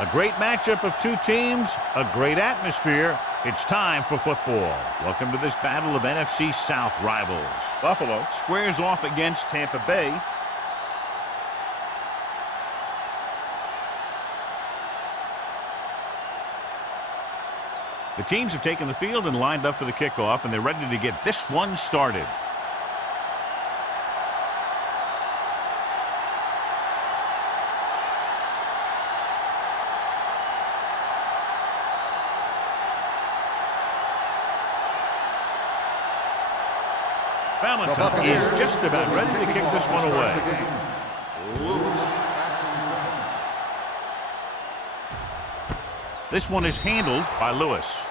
A great matchup of two teams, a great atmosphere. It's time for football. Welcome to this battle of NFC South rivals. Buffalo squares off against Tampa Bay. The teams have taken the field and lined up for the kickoff, and they're ready to get this one started. Valentine is just about ready to kick this one away. This one is handled by Lewis.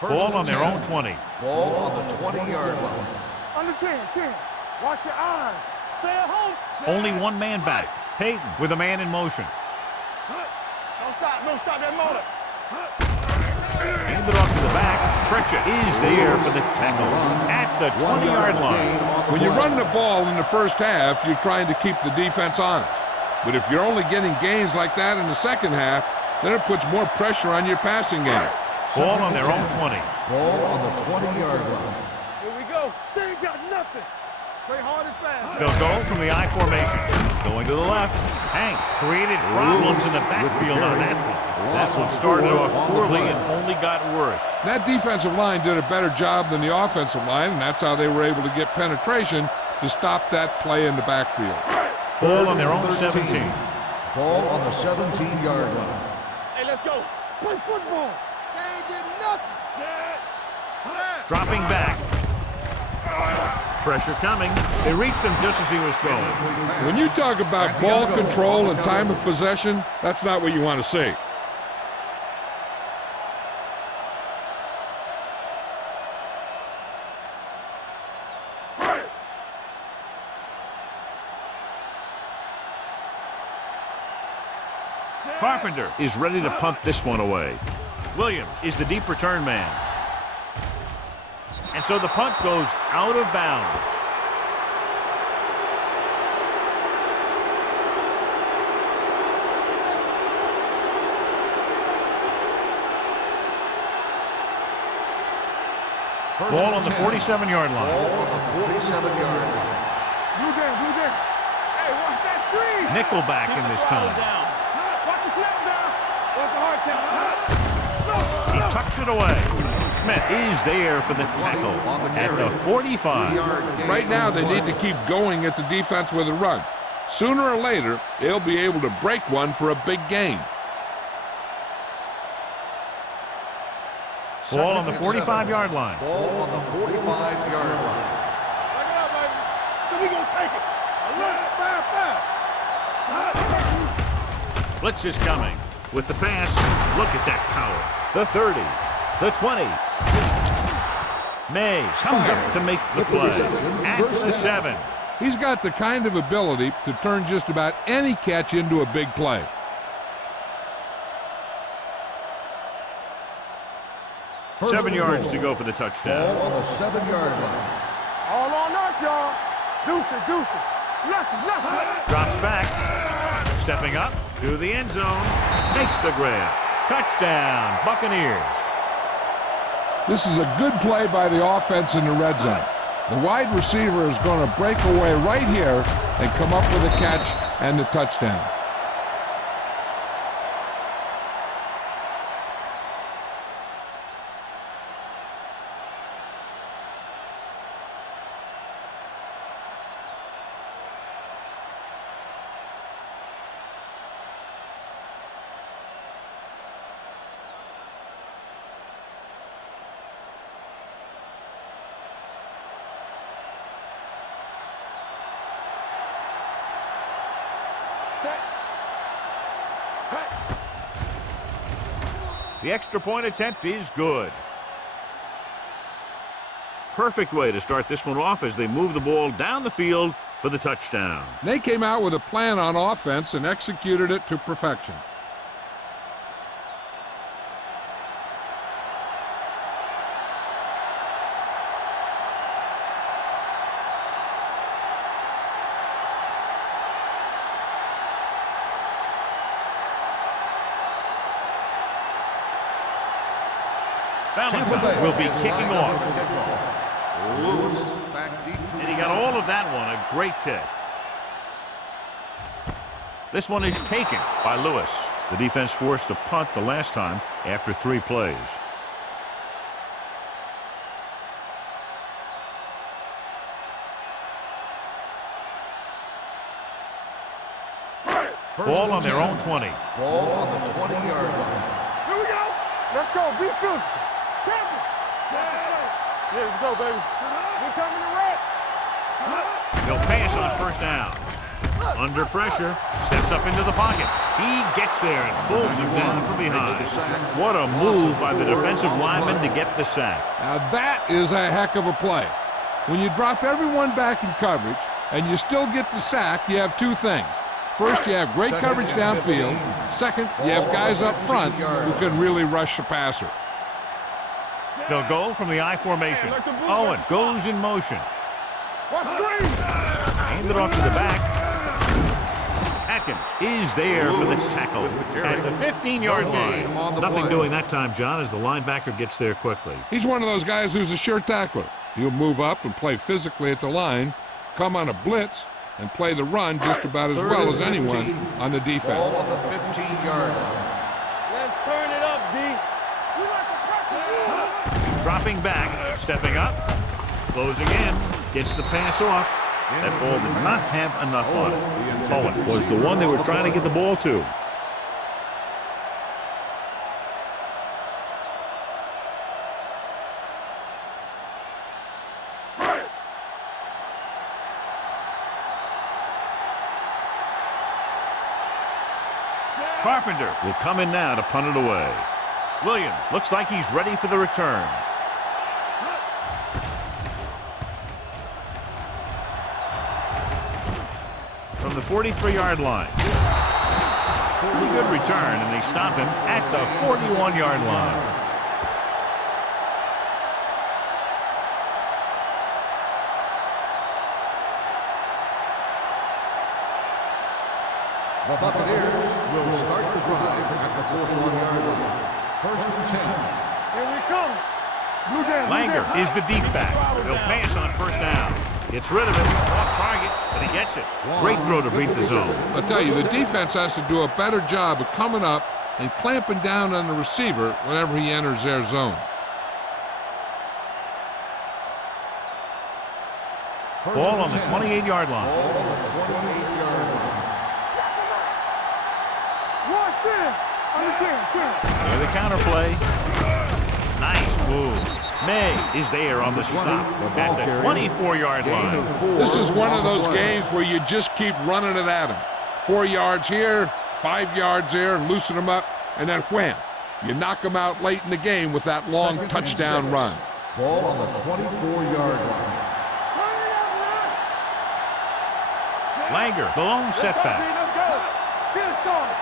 Ball on their own 20. Ball on the 20-yard line. Under 10. Watch your eyes. Stay at home. Only one man back. Peyton with a man in motion. Don't stop that motor. Handed off to the back. Pritchett is there for the tackle at the 20-yard line. When you run the ball in the first half, you're trying to keep the defense honest. But if you're only getting gains like that in the second half, then it puts more pressure on your passing game. Ball on their own 20. Ball on the 20-yard line. Here we go. They ain't got nothing. Play hard and fast. They'll go from the I formation. Going to the left. Hank created problems in the backfield on that one. That one started off poorly and only got worse. That defensive line did a better job than the offensive line, and that's how they were able to get penetration to stop that play in the backfield. Ball on their own 17. Ball on the 17-yard line. Hey, let's go. Play football. They ain't getting nothing. Dropping back. Pressure coming. They reached him just as he was throwing. When you talk about ball control and time of possession, that's not what you want to see. Carpenter is ready to punt this one away. Williams is the deep return man. And so the punt goes out of bounds. Ball on the 47-yard line. Ball on the 47-yard line. Blue game. Hey, watch that screen. Nickelback in this time. Watch the snap down. Watch the hard count. He tucks it away. Smith is there for the tackle at the 45. Right now, they need to keep going at the defense with a run. Sooner or later, they'll be able to break one for a big gain. Ball on the 45-yard line. Ball on the 45-yard line. Back it up, baby. So we gonna take it. Fast. Blitz is coming. With the pass, look at that power. The 30, the 20. May comes up to make the play at the 7. He's got the kind of ability to turn just about any catch into a big play. First 7 yards goal. to go for the touchdown. Ball on the 7-yard line. All on us, y'all. Deuce it. Left. Drops back. Stepping up to the end zone. Makes the grab. Touchdown, Buccaneers. This is a good play by the offense in the red zone. The wide receiver is going to break away right here and come up with a catch and the touchdown. The extra point attempt is good. Perfect way to start this one off as they move the ball down the field for the touchdown. They came out with a plan on offense and executed it to perfection. Valentine will be kicking off. Lewis back deep to And he got all of that one. A great kick. This one is taken by Lewis. The defense forced a punt the last time after 3 plays. Ball on their own 20. Ball on the 20-yard line. Here we go. Let's go. Be physical. Champion. Yeah, let's go, baby. We're coming to red. He'll pass on first down. Under pressure, steps up into the pocket. He gets there and pulls him down from behind. What a move by the defensive lineman to get the sack. Now that is a heck of a play. When you drop everyone back in coverage and you still get the sack, you have 2 things. First, you have great coverage downfield. Second, you have guys up front who can really rush the passer. They'll go from the I formation. Owen goes in motion. Hand it off to the back. Atkins is there for the tackle at the 15-yard line. Nothing doing that time, John, as the linebacker gets there quickly. He's one of those guys who's a sure tackler. He'll move up and play physically at the line, come on a blitz, and play the run just about as well as anyone on the defense. Ball on the 15-yard line. Let's turn it up, D. We like the pressure. Dropping back, stepping up, closing in, gets the pass off. That ball did not have enough on it. Owen was the one they were trying to get the ball to. Carpenter will come in now to punt it away. Williams looks like he's ready for the return. From the 43-yard line. Pretty good return, and they stop him at the 41-yard line. The Buccaneers will start the drive at the 41-yard line. 1st and 10. Here we come. Blue down. Langer is the deep back. He'll pass on first down. Gets rid of it. Off target, but he gets it. Great throw to beat the zone. I'll tell you, the defense has to do a better job of coming up and clamping down on the receiver whenever he enters their zone. Ball on the 28-yard line. Ball on the 28-yard line. Watch it. On the 10. There the counter play. Nice move. May is there on the stop at the 24-yard line. This is one of those games where you just keep running it at him. 4 yards here, 5 yards there, loosen them up, and then wham. You knock them out late in the game with that long touchdown run. Ball on the 24-yard line. Langer, the lone setback. Let's go. Get it started.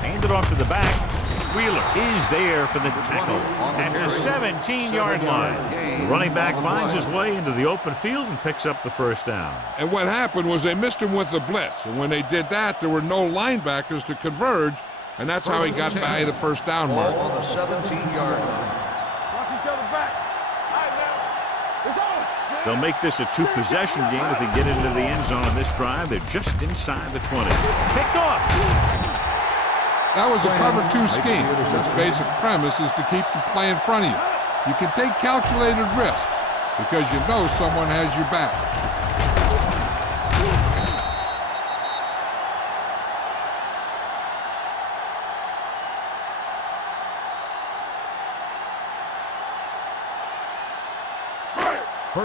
Hand it off to the back. Wheeler is there for the tackle at the 17-yard line. The running back finds his way into the open field and picks up the first down. And what happened was they missed him with the blitz. And when they did that, there were no linebackers to converge, and that's how he got by the first down mark. Ball on the 17-yard line. Watch each other back. All right, now. It's on. They'll make this a 2-possession game if they get into the end zone on this drive. They're just inside the 20. Picked off. That was a cover 2 scheme. Its basic premise is to keep the play in front of you. You can take calculated risks because you know someone has your back.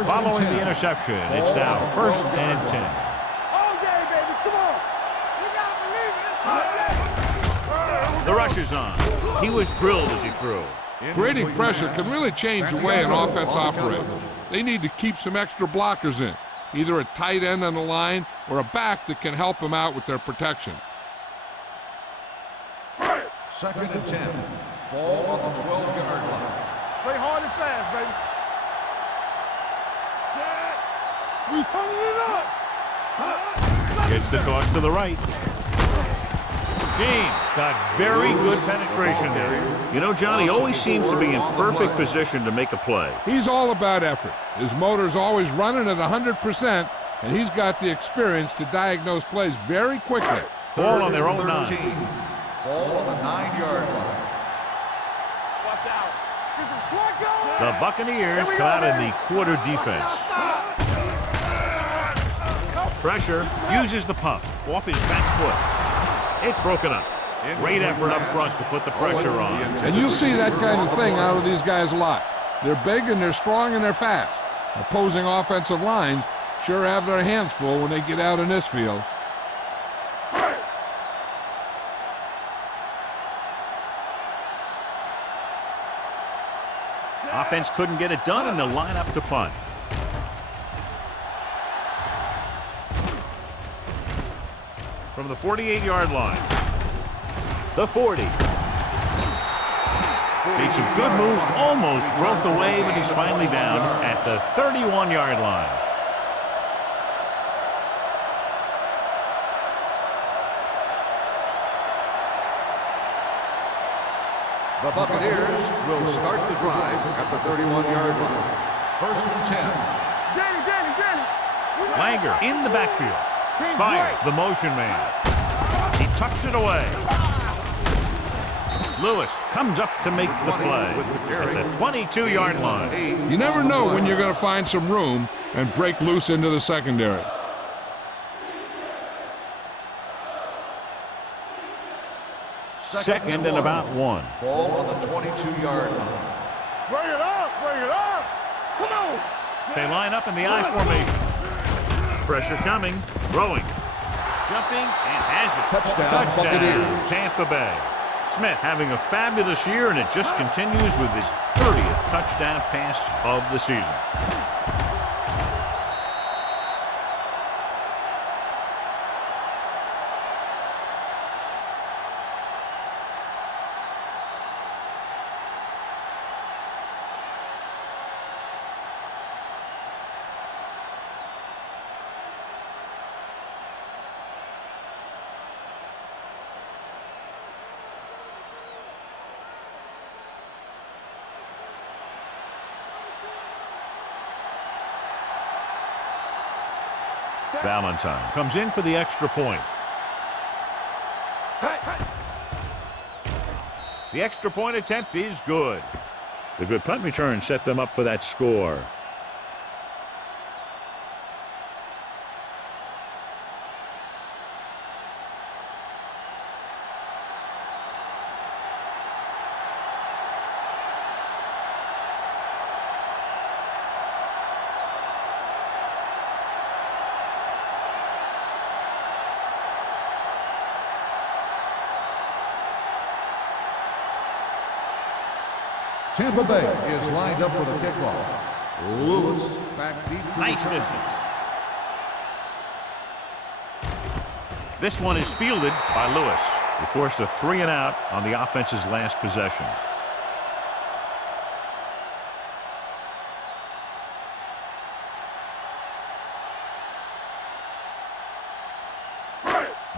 Following the interception, it's now 1st and 10. All day, baby. Come on. You got to believe it. It's all day. The rush is on. He was drilled as he threw. Creating pressure can really change the way an offense operates. They need to keep some extra blockers in, either a tight end on the line or a back that can help them out with their protection. 2nd and 10. Ball on the 12-yard line. Play hard and fast, baby. We turning it up. Gets the toss to the right. James got very good penetration there. You know, John, he always seems to be in perfect position to make a play. He's all about effort. His motor's always running at 100%, and he's got the experience to diagnose plays very quickly. Ball on their own 9. Ball on the 9-yard line. Watch out. Get some slack going. The Buccaneers come out in the quarter defense. Pressure, uses the pump off his back foot. It's broken up. Great effort up front to put the pressure on. And you'll see that kind of thing out of these guys a lot. They're big and they're strong and they're fast. Opposing offensive lines sure have their hands full when they get out in this field. Offense couldn't get it done, and they'll line up to punt. From the 48-yard line. The 40. Made some good moves, almost broke away, but he's finally down at the 31-yard line. The Buccaneers will start the drive at the 31-yard line. 1st and 10. Danny. Langer in the backfield. Spire, the motion man. He tucks it away. Lewis comes up to make the play at the 22-yard line. You never know when you're going to find some room and break loose into the secondary. Second and about 1. Ball on the 22-yard line. Bring it up. Come on. They line up in the I formation. Pressure coming, throwing, jumping, and has it. Touchdown, Buccaneers. Tampa Bay. Smith having a fabulous year, and it just continues with his 30th touchdown pass of the season. Valentine comes in for the extra point. The extra point attempt is good. The good punt return set them up for that score. Tampa Bay is lined up for the kickoff. Lewis back deep to Nice return. distance. This one is fielded by Lewis. He forced a 3-and-out on the offense's last possession.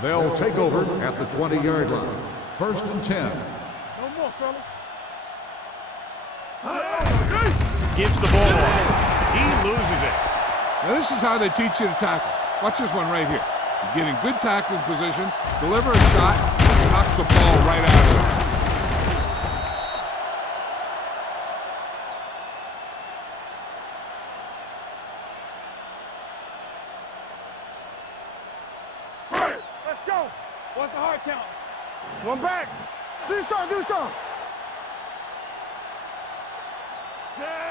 They'll take over at the 20-yard line. 1st and 10. No more, fella. Gives the ball off. He loses it. Now this is how they teach you to tackle. Watch this one right here. You get in good tackling position, deliver a shot, knocks the ball right out of it. Let's go. What's the hard count? One back. Do something.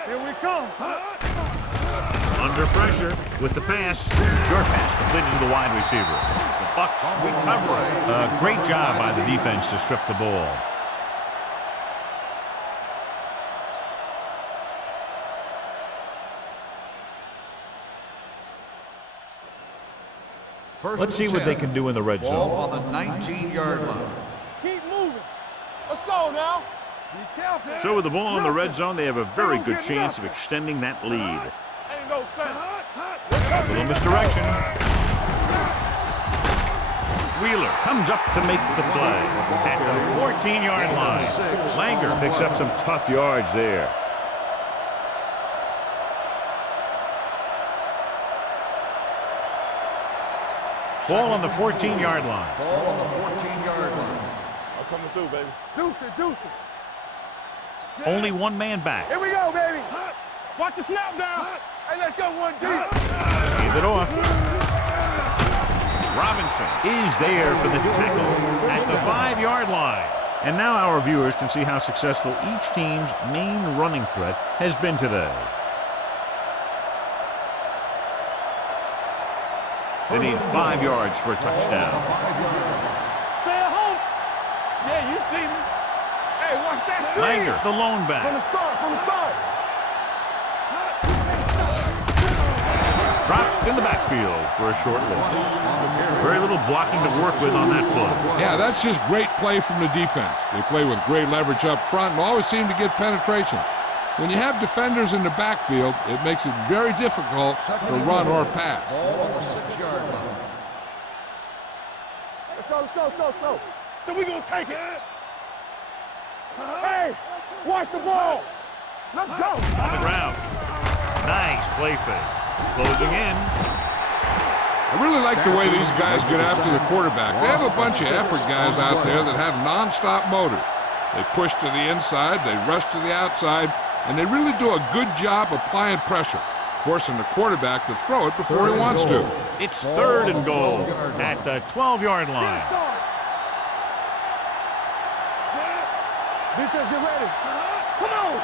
Here we come. Under pressure with the pass. Short pass completed to the wide receiver. The Bucs recover. A great job by the defense to strip the ball. Let's see what they can do in the red Ball zone. on the 19-yard line. Keep moving. Let's go now. Be careful. So with the ball in the red zone, they have a very good chance of extending that lead. Ain't no thing. A little misdirection. Wheeler comes up to make the play at the 14-yard line. Langer picks up some tough yards there. Ball on the 14-yard line. Ball on the 14-yard line. I'm coming through, baby. Deuce it. Only one man back. Here we go, baby. Watch the snap down. Hey, let's go one deep. Gave it off. Robinson is there for the tackle at the 5-yard line. And now our viewers can see how successful each team's main running threat has been today. They need 5 yards for a touchdown. Stay at home. Yeah, you see me. Hey, watch that screen. Langer, the lone back. From the start. Dropped in the backfield for a short loss. Very little blocking to work with on that play. Yeah, that's just great play from the defense. They play with great leverage up front and always seem to get penetration. When you have defenders in the backfield, it makes it very difficult to run or pass. Ball on the 6-yard line. Let's go. So we gonna take it. Hey, watch the ball. Let's go. On the ground. Nice play fake. Closing in. I really like the way these guys get after the quarterback. They have a bunch of effort guys out there that have non-stop motors. They push to the inside, they rush to the outside, and they really do a good job applying pressure, forcing the quarterback to throw it before he wants to. It's 3rd and goal at the 12-yard line. Defense, get ready. Come on.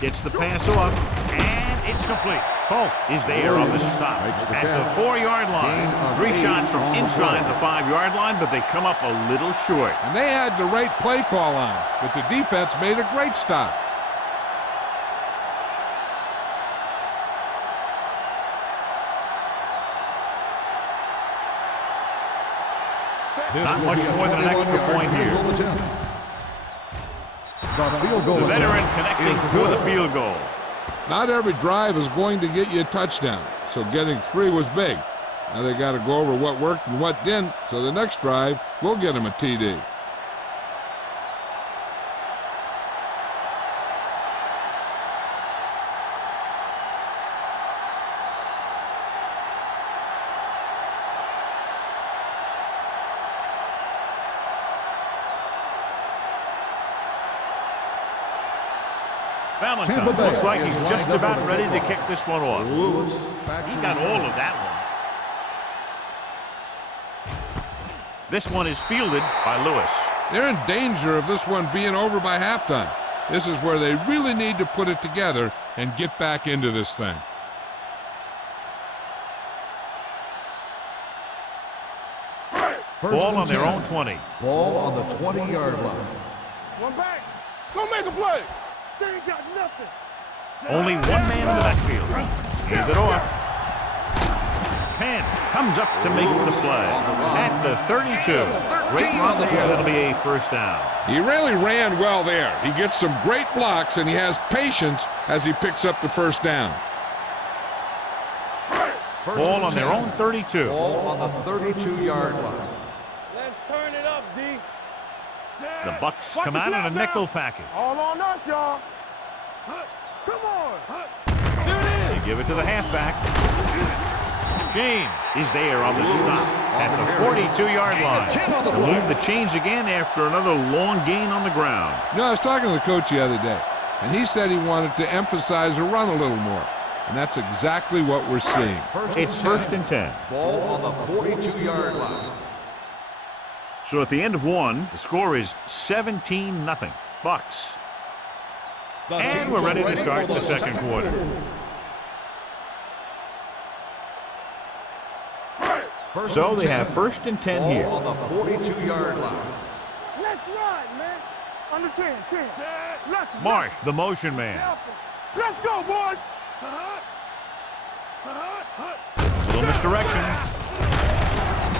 Gets the pass off, and it's complete. Polk is there on the stop at the 4-yard line. 3 shots from inside the 5-yard line, but they come up a little short. And they had the right play call on, but the defense made a great stop. Not much more than an extra point here. The veteran connecting for the field goal. Not every drive is going to get you a touchdown, so getting 3 was big. Now they got to go over what worked and what didn't, so the next drive will get them a TD. Valentine looks like he's just about ready to kick this one off. He got all of that one. This one is fielded by Lewis. They're in danger of this one being over by halftime. This is where they really need to put it together and get back into this thing. Ball on their own 20. Ball on the 20-yard line. One back. Go make a play. They ain't got nothing. Only one man in the backfield. Gave it off. Penn comes up to make the play at the 32. Great run there. That'll be a first down. He really ran well there. He gets some great blocks, and he has patience as he picks up the first down. Ball on their own 32. Ball on the 32-yard line. Let's turn it up, D. The Bucks come out in a nickel package. All on us, y'all. Come on. They give it to the halfback. James is there on the stop at the 42-yard line. They'll move the chains again after another long gain on the ground. You know, I was talking to the coach the other day, and he said he wanted to emphasize the run a little more. And that's exactly what we're seeing. It's 1st and 10. Ball on the 42-yard line. So at the end of one, the score is 17-0. Bucks. And we're ready to start the second quarter. So they have 1st and 10 here. Ball on the 42-yard line. Let's run, man. Under 10. Let's Marsh, the motion man. Let's go, boys. Little misdirection.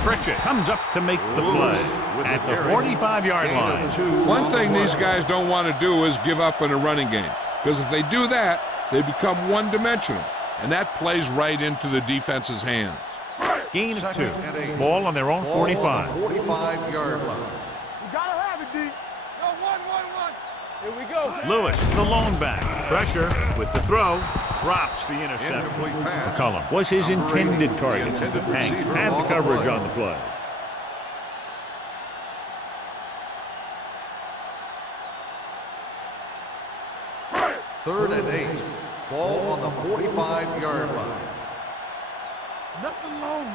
Pritchett comes up to make the play at the 45-yard line. One thing these guys don't want to do is give up in a running game, because if they do that, they become one-dimensional, and that plays right into the defense's hands. Gain of 2. Second and 8. Ball on their own 45. 45-yard line. You gotta have it, D. No, 1. Here we go. Lewis, the lone back. Pressure with the throw. Drops the interception. Incomplete pass. McCullum was his Number intended 80, target. the intended Hank receiver had the on the coverage play. on the play. Third and 8. Ball on the 45-yard line. Nothing long.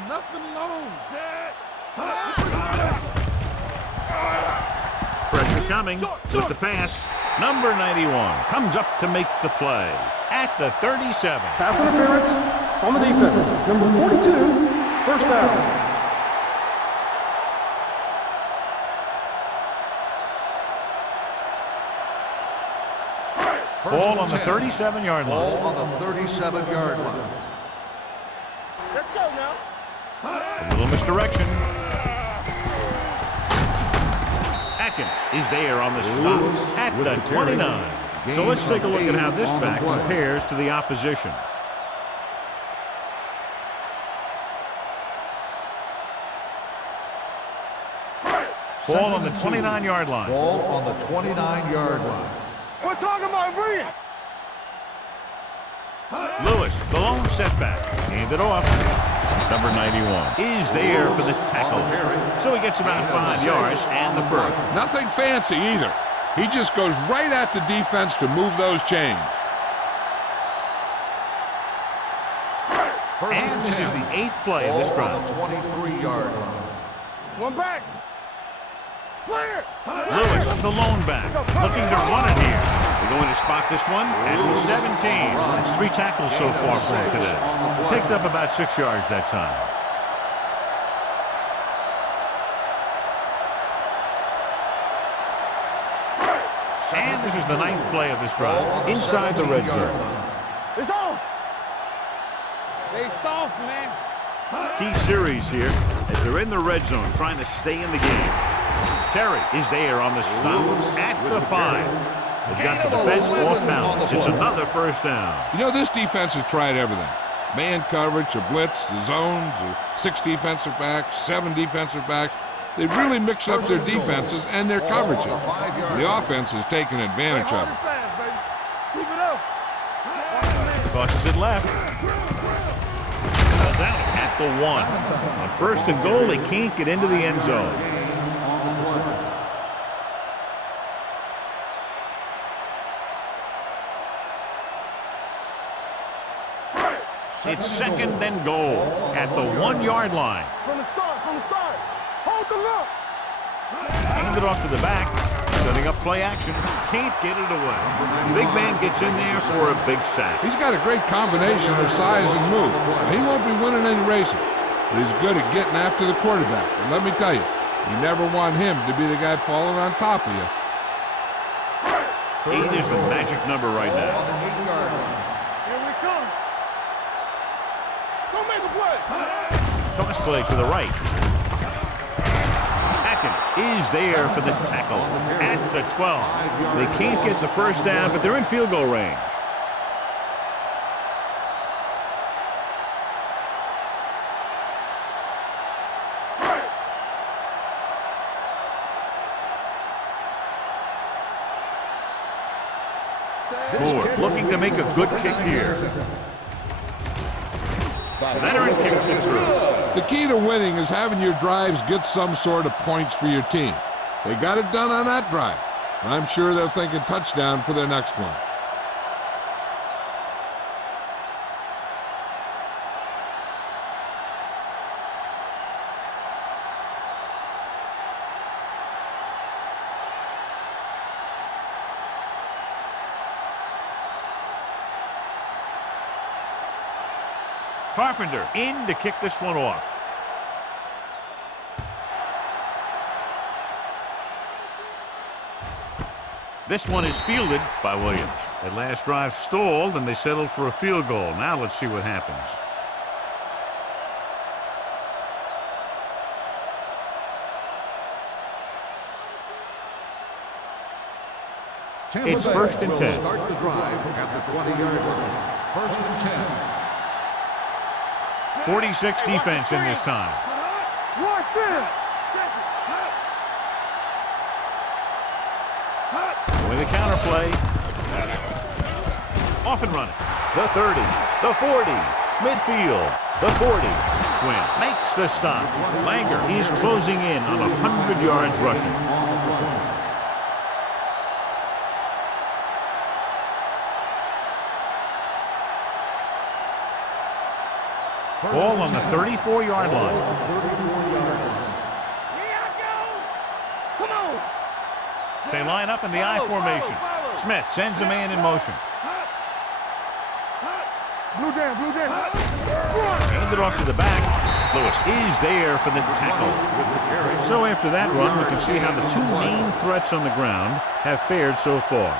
Pressure coming with the pass. Number 91 comes up to make the play at the 37. Pass interference on the defense. Number 42, first down. Ball on the 37-yard Ball line. on the 37-yard line. Let's go now. A little misdirection. Atkins is there on the stop at the 29. So let's take a look at how this back compares to the opposition. Ball on the 29-yard line. Ball on the 29-yard line. We're talking about bringing. Lewis, the lone setback. Handed off. Number 91 is there for the tackle. So he gets about 5 yards and the first. Nothing fancy either. He just goes right at the defense to move those chains. And this is the 8th play of this Ball drive. on the 23-yard line. One back. Clear. Lewis, the lone back, looking to run it here. They're going to spot this one at the 17. It's 3 tackles so far for him today. Picked up about 6 yards that time. And this is the 9th play of this drive, inside the red zone. It's on. They soft, man. Key series here as they're in the red zone trying to stay in the game. Terry is there on the stop at the 5. They've got the defense off balance. It's another first down. You know, this defense has tried everything. Man coverage, the blitz, the zones, the 6 defensive backs, 7 defensive backs. They've really mixed up their defenses and their coverages. The offense has taken advantage of it. Keep it up. Tosses it left. Ball down at the 1. On 1st and goal, they can't get into the end zone. It's 2nd and goal at the 1-yard line. From the start. Hold the look. Hand it off to the back. Setting up play action. Can't get it away. Big man gets in there for a big sack. He's got a great combination of size and move. He won't be winning any races, but he's good at getting after the quarterback. And let me tell you, you never want him to be the guy falling on top of you. 8 is the magic number right now. On the 8-yard line. Here we come. Go make a play. Toss play to the right. Atkins is there for the tackle at the 12. They can't get the first down, but they're in field goal range. Moore looking to make a good kick here. Veteran kicks it through. The key to winning is having your drives get some sort of points for your team. They got it done on that drive. And I'm sure they're thinking touchdown for their next one. Carpenter in to kick this one off. This one is fielded by Williams. That last drive stalled, and they settled for a field goal. Now let's see what happens. It's 1st and 10. Start the drive at the 20-yard line. 1st and 10. 46 defense in this time. Watch in. With the counter play. Off and running. The 30, the 40, midfield, the 40. Quinn makes the stop. Langer is closing in on 100 yards rushing. Ball on the 34-yard line. Come on. They line up in the I formation. Smith sends a man in motion. Blue down, blue down. Handed off to the back. Lewis is there for the tackle with the carry. So after that run, we can see how the two main threats on the ground have fared so far.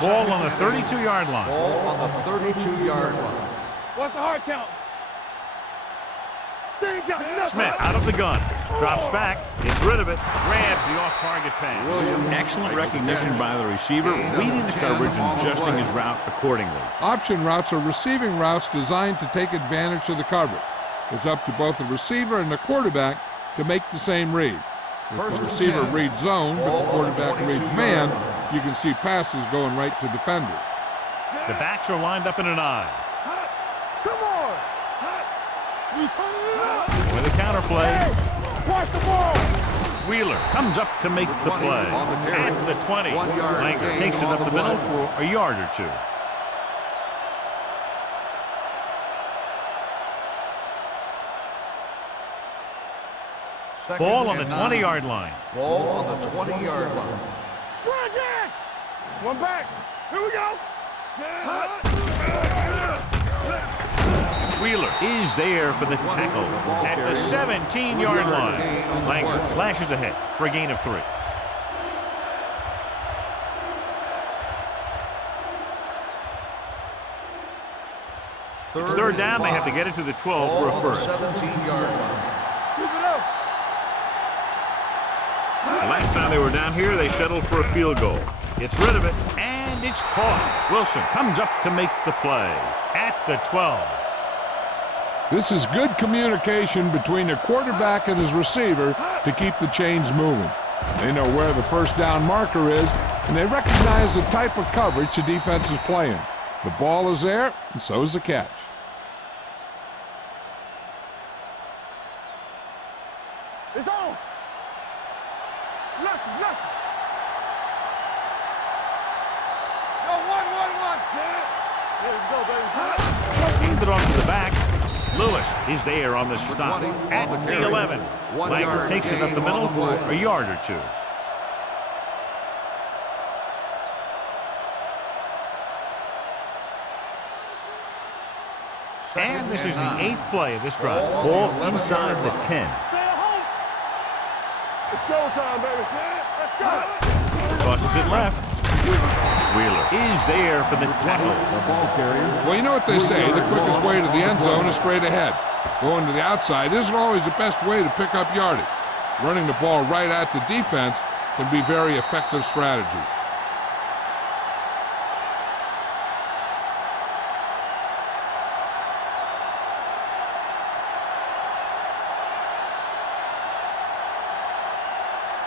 Ball on the 32-yard line. Ball on the 32-yard line. What's the hard count? They ain't got nothing. Smith out of the gun. Drops back. Gets rid of it. Grabs the off-target pass. Excellent recognition by the receiver, reading the coverage and adjusting his route accordingly. Option routes are receiving routes designed to take advantage of the coverage. It's up to both the receiver and the quarterback to make the same read. If the receiver reads zone, but the quarterback reads man, you can see passes going right to defenders. The backs are lined up in an I. Come on. With a counter play. Watch the ball. Wheeler comes up to make the play. At the 20. Langer takes it up the middle for a yard or two. Ball on the 20-yard line. Ball on the 20-yard line. Project. One back. Here we go. Wheeler is there for the tackle at the 17-yard line. Langer slashes ahead for a gain of 3. It's third down. They have to get it to the 12 for a first. 17-yard line. Keep it up. The last time they were down here, they settled for a field goal. Gets rid of it, and it's caught. Wilson comes up to make the play at the 12. This is good communication between the quarterback and his receiver to keep the chains moving. They know where the first down marker is, and they recognize the type of coverage the defense is playing. The ball is there, and so is the catch. It's on. Lucky. Yo, one. Here we go, baby. Handed off to the back. Lewis is there on the stop at the 11. Langer takes it up the middle for a yard or two. And this is the 8th play of this drive. Ball inside the 10. Stay at home. It's showtime, baby. Let's go. Tosses it left. Wheeler is there for the tackle. Well, you know what they say, the quickest way to the end zone is straight ahead. Going to the outside isn't always the best way to pick up yardage. Running the ball right at the defense can be very effective strategy.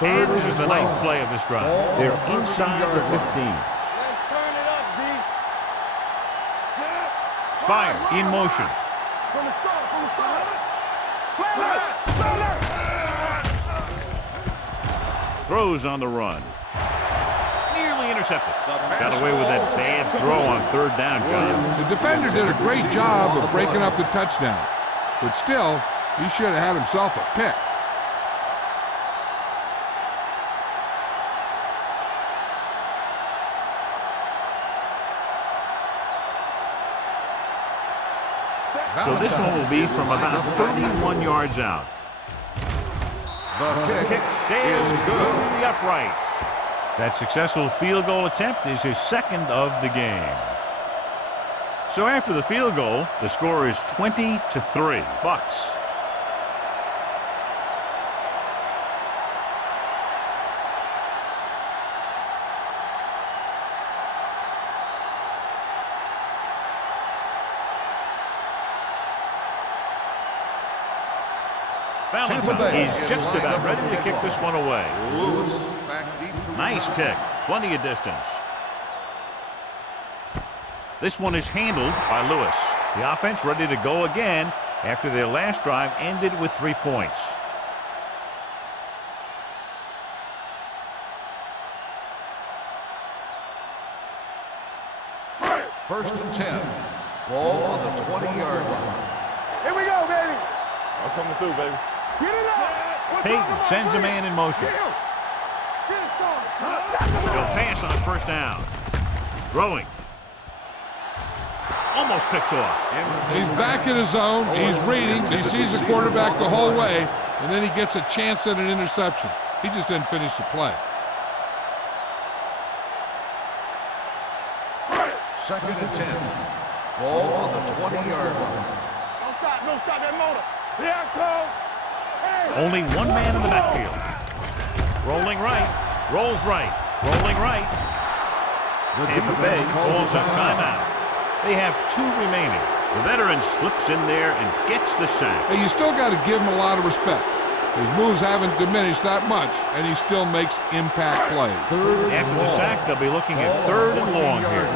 And this is the 9th play of this drive. They're inside the 15. Let's turn it up, D. Spire in motion. From the start. Throws on the run. Nearly intercepted. Got away with that bad throw on third down, John. The defender did a great job of breaking up the touchdown, but still, he should have had himself a pick. So this one will be from about 31 yards out. The Kick sails through the uprights. That successful field goal attempt is his second of the game. So after the field goal, the score is 20-3. Bucks. Valentine is just about ready to kick this one away. Lewis back deep to Nice kick. Plenty of distance. This one is handled by Lewis. The offense ready to go again after their last drive ended with 3 points. First and 10. Ball on the 20-yard line. Here we go, baby. I'm coming through, baby. Get it up. Peyton sends a man in motion. He'll pass on first down. Throwing. Almost picked off. He's back in his zone. He's reading. He sees the quarterback the whole way, and then he gets a chance at an interception. He just didn't finish the play. Second and 10. Ball on the 20-yard line. Don't stop that motor. Here I come. Hey. Only one man in the backfield. Rolling right. Rolls right. Rolling right. Tampa Bay calls a timeout. They have 2 remaining. The veteran slips in there and gets the sack. Hey, you still got to give him a lot of respect. His moves haven't diminished that much, and he still makes impact plays. After the sack, they'll be looking at 3rd and long here.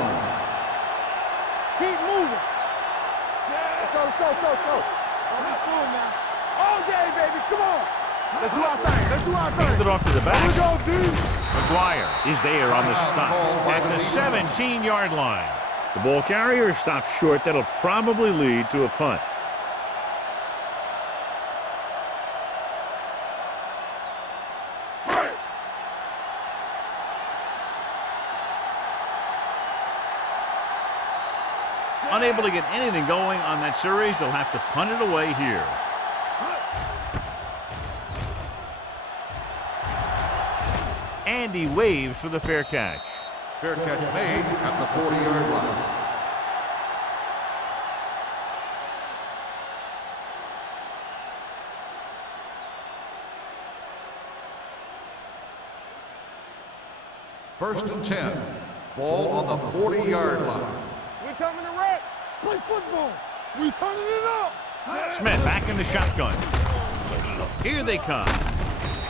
Keep moving. Let's go, let's go, let's go, let's go. Don't be fooled now. All day, baby. Come on. Let's do our thing. Let's do our thing. Hand it off to the back. Here we go, D. McGuire is there on the stop at the 17-yard line. The ball carrier stops short. That'll probably lead to a punt. Unable to get anything going on that series, they'll have to punt it away here. And he waves for the fair catch. Fair catch made at the 40-yard line. First and 10. Ball on the 40-yard line. We coming to wreck. Play football. We turning it up. Smith back in the shotgun. Here they come.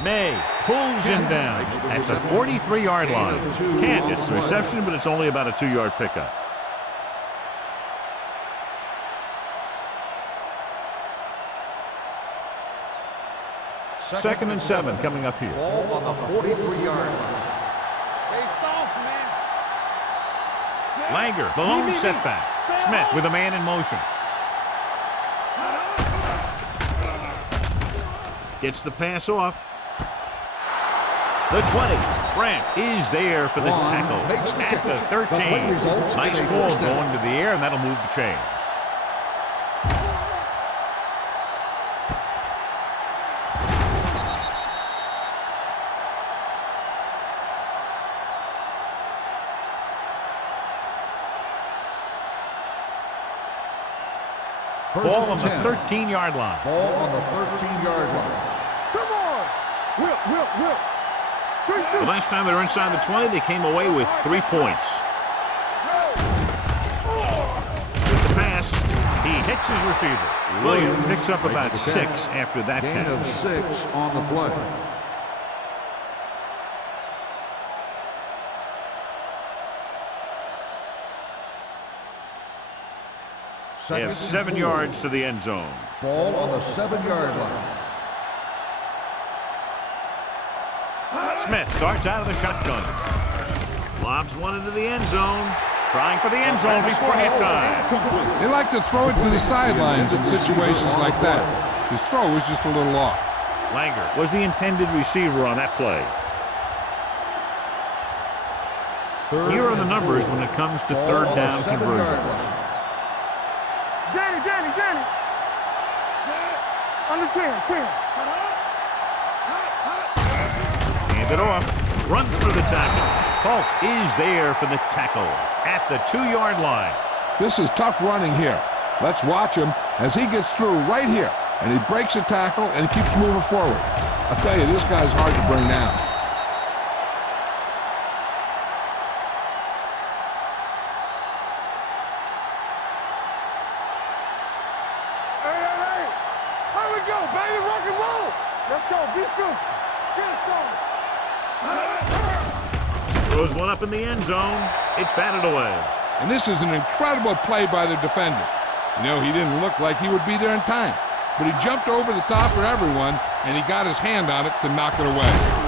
May pulls him down at the 43-yard line. Can't gets the reception, but it's only about a 2-yard pickup. Second and 7 coming up here. Ball on the 43-yard line. Stay soft, man. Langer, the lone setback. Smith with a man in motion. Gets the pass off. The 20. Branch is there for the tackle at the 13. Nice ball going to the air, and that'll move the chains. Ball on the 13-yard line. Ball on the 13-yard line. Come on. Whip. The last time they were inside the 20, they came away with 3 points. With the pass, he hits his receiver. Williams picks up about 6 after that Gain of catch. 6 on the play. They have 7 yards to the end zone. Ball on the 7-yard line. Smith starts out of the shotgun. Lobs one into the end zone. Trying for the end zone before halftime. They like to throw it to the sidelines in situations like that. His throw was just a little off. Langer was the intended receiver on that play. Here are the numbers when it comes to Ball 3rd on down the 7-yard conversions. line. Danny. Under 10. Hand it off. Runs for the tackle. Polk is there for the tackle at the 2-yard line. This is tough running here. Let's watch him as he gets through right here. And he breaks a tackle and keeps moving forward. I'll tell you, this guy's hard to bring down. Hey. Here we go, baby. Rock and roll. Let's go. Be physical. Get it going. Throws one up in the end zone. It's batted away. And this is an incredible play by the defender. You know, he didn't look like he would be there in time, but he jumped over the top of everyone, and he got his hand on it to knock it away.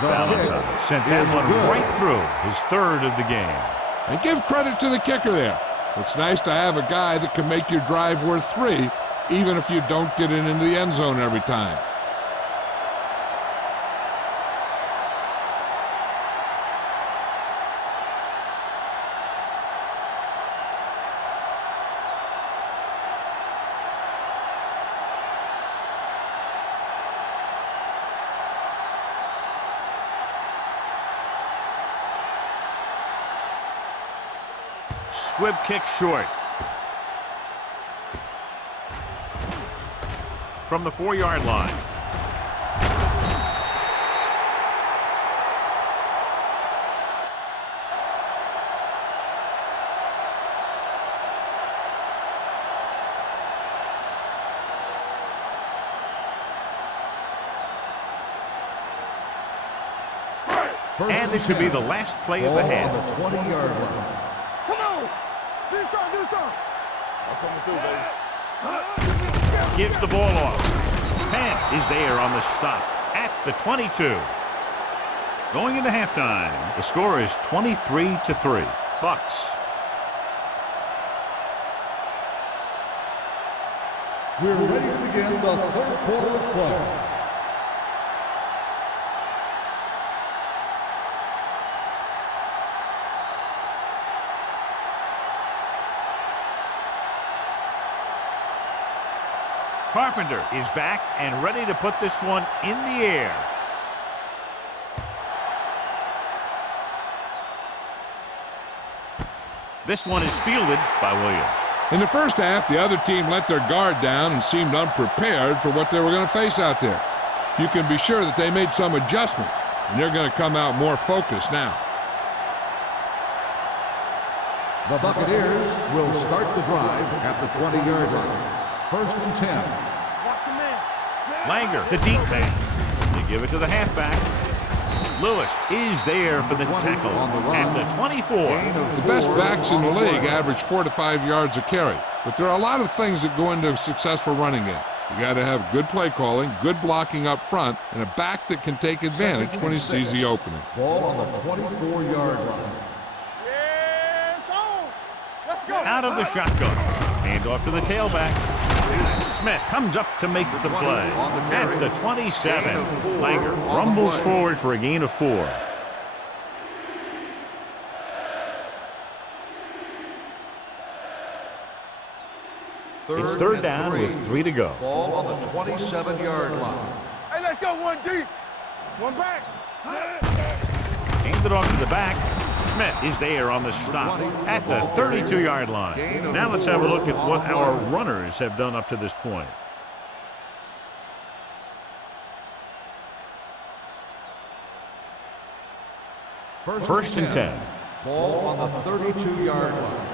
Valentine sent that one right through, his third of the game. And give credit to the kicker there. It's nice to have a guy that can make your drive worth 3, even if you don't get it into the end zone every time. Squib kick short. From the 4-yard line. And this should be the last play of the half. On the 20-yard line. Come on. Do something. Do something. I'm coming through, baby. Gives the ball off. Penn is there on the stop at the 22. Going into halftime, the score is 23-3. Bucks. We're ready to begin the third quarter of play. Carpenter is back and ready to put this one in the air. This one is fielded by Williams. In the first half, the other team let their guard down and seemed unprepared for what they were going to face out there. You can be sure that they made some adjustment, and they're going to come out more focused now. The Buccaneers will start the drive at the 20-yard line. 1st and 10. Watch your man. Langer, the deep pass. They give it to the halfback. Lewis is there for the tackle at the 24. The best backs in the league average 4 to 5 yards a carry, but there are a lot of things that go into a successful running game. You got to have good play calling, good blocking up front, and a back that can take advantage when he sees the opening. Ball on the 24-yard line. Yes, on. Let's go. Out of the shotgun. Hand off to the tailback. Smith comes up to make the play at the 27. Langer rumbles forward for a gain of 4. It's third down with 3 to go. Ball on the 27-yard line. Hey, let's go. One deep. One back. Hand it off to the back. Smith is there on the stop at the 32-yard line. Now let's have a look at what our runners have done up to this point. First and 10. Ball on the 32-yard line.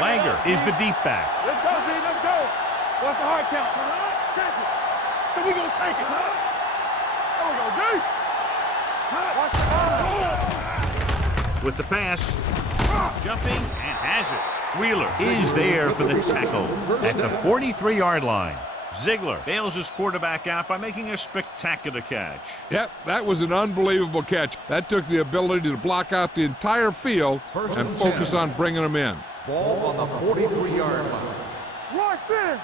Langer is the deep back. Let's go, D. Let's go. What's the hard count? Check it. So we're going to take it. There we go, D. Watch the ball. With the pass, jumping and has it. Wheeler is there for the tackle at the 43-yard line. Ziegler bails his quarterback out by making a spectacular catch. Yep, that was an unbelievable catch. That took the ability to block out the entire field and focus on bringing them in. Ball on the 43-yard line. Rush in.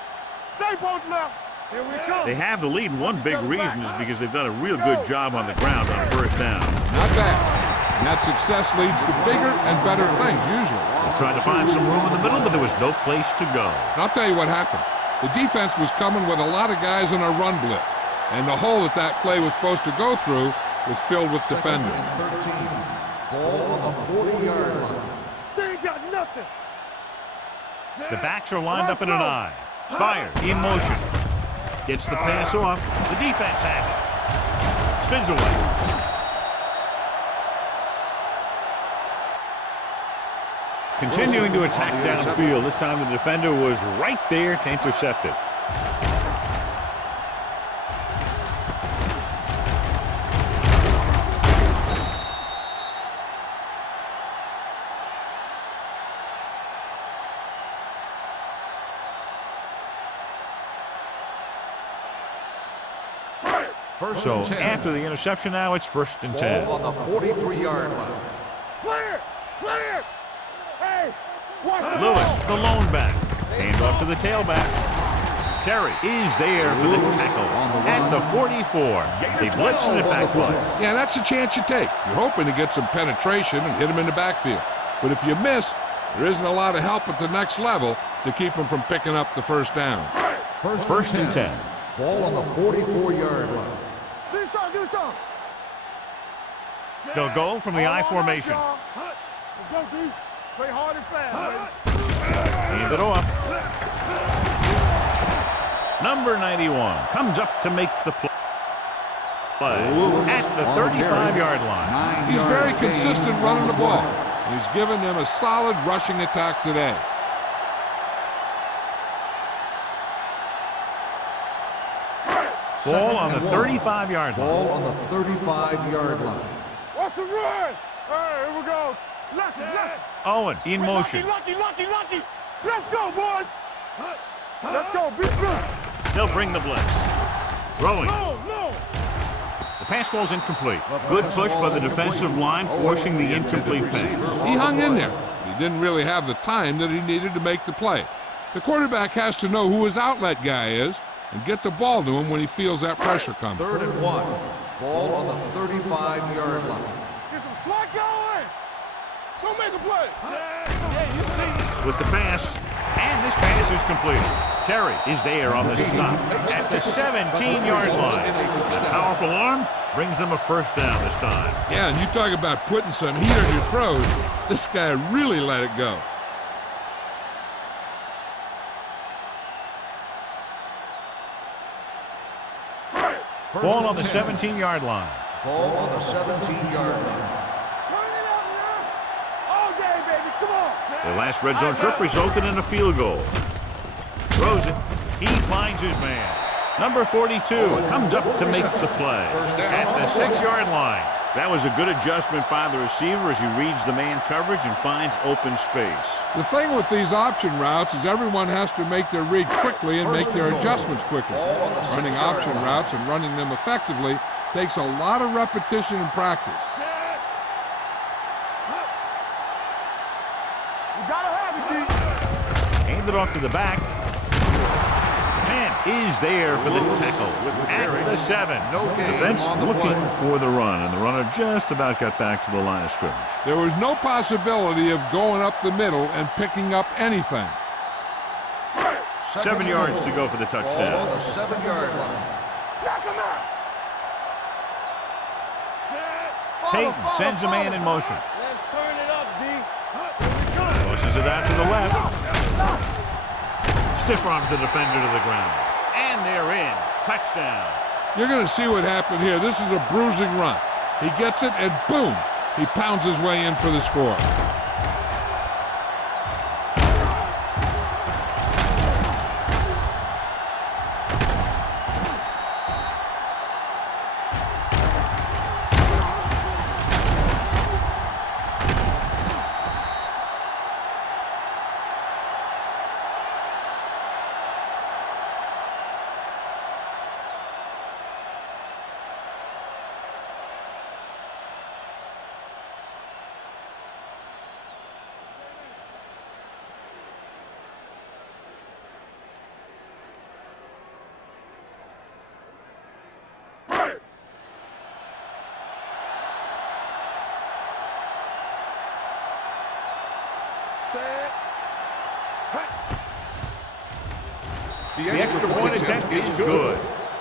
Stay both left. Here we go. They have the lead, and one big reason is because they've done a real good job on the ground on first down. Not bad. And that success leads to bigger and better things, usually. They tried to find some room in the middle, but there was no place to go. And I'll tell you what happened. The defense was coming with a lot of guys in a run blitz. And the hole that play was supposed to go through was filled with defenders. Second and 13. Ball on the 40-yard line. They ain't got nothing. The backs are lined up in an I. Spire in motion. Gets the pass off. The defense has it. Spins away. Continuing to attack downfield. This time the defender was right there to intercept it. So after the interception now, it's 1st and 10. Ball on the 43-yard line. Clear! Clear! Hey! Watch the Lewis, ball! the lone back. Hand off to the tailback. Terry is there for the tackle at the 44. They blitzing it backfield. Yeah, that's a chance you take. You're hoping to get some penetration and hit him in the backfield. But if you miss, there isn't a lot of help at the next level to keep him from picking up the first down. First and 10. Ball on the 44-yard line. Do something! Do something! They'll go from the I formation. Let's go, D. Play hard and fast. Hand it off. Number 91 comes up to make the play at the 35-yard line. He's very consistent running the ball. He's given them a solid rushing attack today. Ball on the 35-yard line. Ball on the 35-yard line. Watch the run! Hey, here we go. Left. Owen in motion. Lucky. Let's go, boys. Let's go. Be true. They'll bring the blitz. Throwing. No. The pass falls incomplete. Good push by the defensive line, forcing the incomplete pass. He hung in there. He didn't really have the time that he needed to make the play. The quarterback has to know who his outlet guy is and get the ball to him when he feels that pressure coming. 3rd and 1. Ball on the 35-yard line. Get some slot going. Don't make a play. With the pass, and this pass is completed. Terry is there on the stop at the 17-yard line. A powerful arm brings them a first down this time. Yeah, and you talk about putting some heat on your throws. This guy really let it go. Ball on the 17-yard line. Ball on the 17-yard line. Turn it up, man. All day, baby. Come on. Their last red zone trip resulted in a field goal. Throws it. He finds his man. Number 42 comes up to make the play at the 6-yard line. That was a good adjustment by the receiver as he reads the man coverage and finds open space. The thing with these option routes is everyone has to make their read quickly and make their adjustments quickly. Running option routes and running them effectively takes a lot of repetition and practice. You gotta have it, D. Hand it off to the back. Man is there for the tackle at the 7. Defense looking for the run, and the runner just about got back to the line of scrimmage. There was no possibility of going up the middle and picking up anything. 7 yards to go for the Ball touchdown. on the 7-yard line. Knock him out. Peyton sends a man in motion. Let's turn it up, D. Tosses it out to the left. Stiff arms the defender to the ground. And they're in. Touchdown. You're going to see what happened here. This is a bruising run. He gets it, and boom, he pounds his way in for the score. The extra point attempt is good.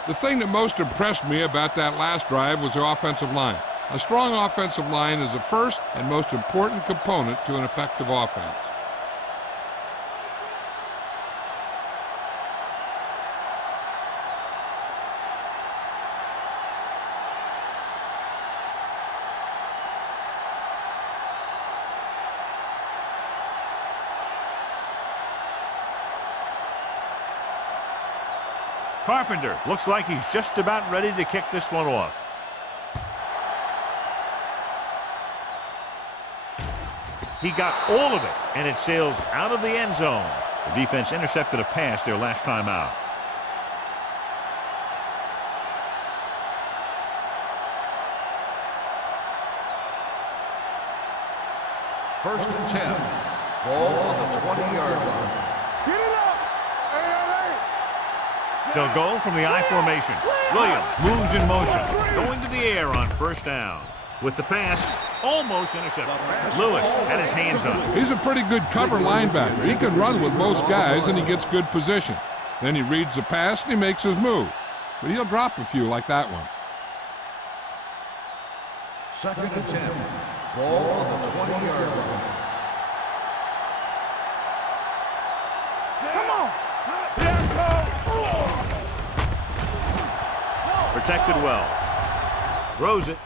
The thing that most impressed me about that last drive was the offensive line. A strong offensive line is the first and most important component to an effective offense. Carpenter looks like he's just about ready to kick this one off. He got all of it, and it sails out of the end zone. The defense intercepted a pass their last time out. First and 10. Ball on the 20-yard line. Get it up! They'll go from the I formation. Williams moves in motion, going to the air on first down. With the pass, almost intercepted. Lewis had his hands on it. He's a pretty good cover linebacker. He can run with most guys, and he gets good position. Then he reads the pass, and he makes his move. But he'll drop a few like that one. Second and 10. Ball on the 20-yard line. Come on! Protected well. Throws it.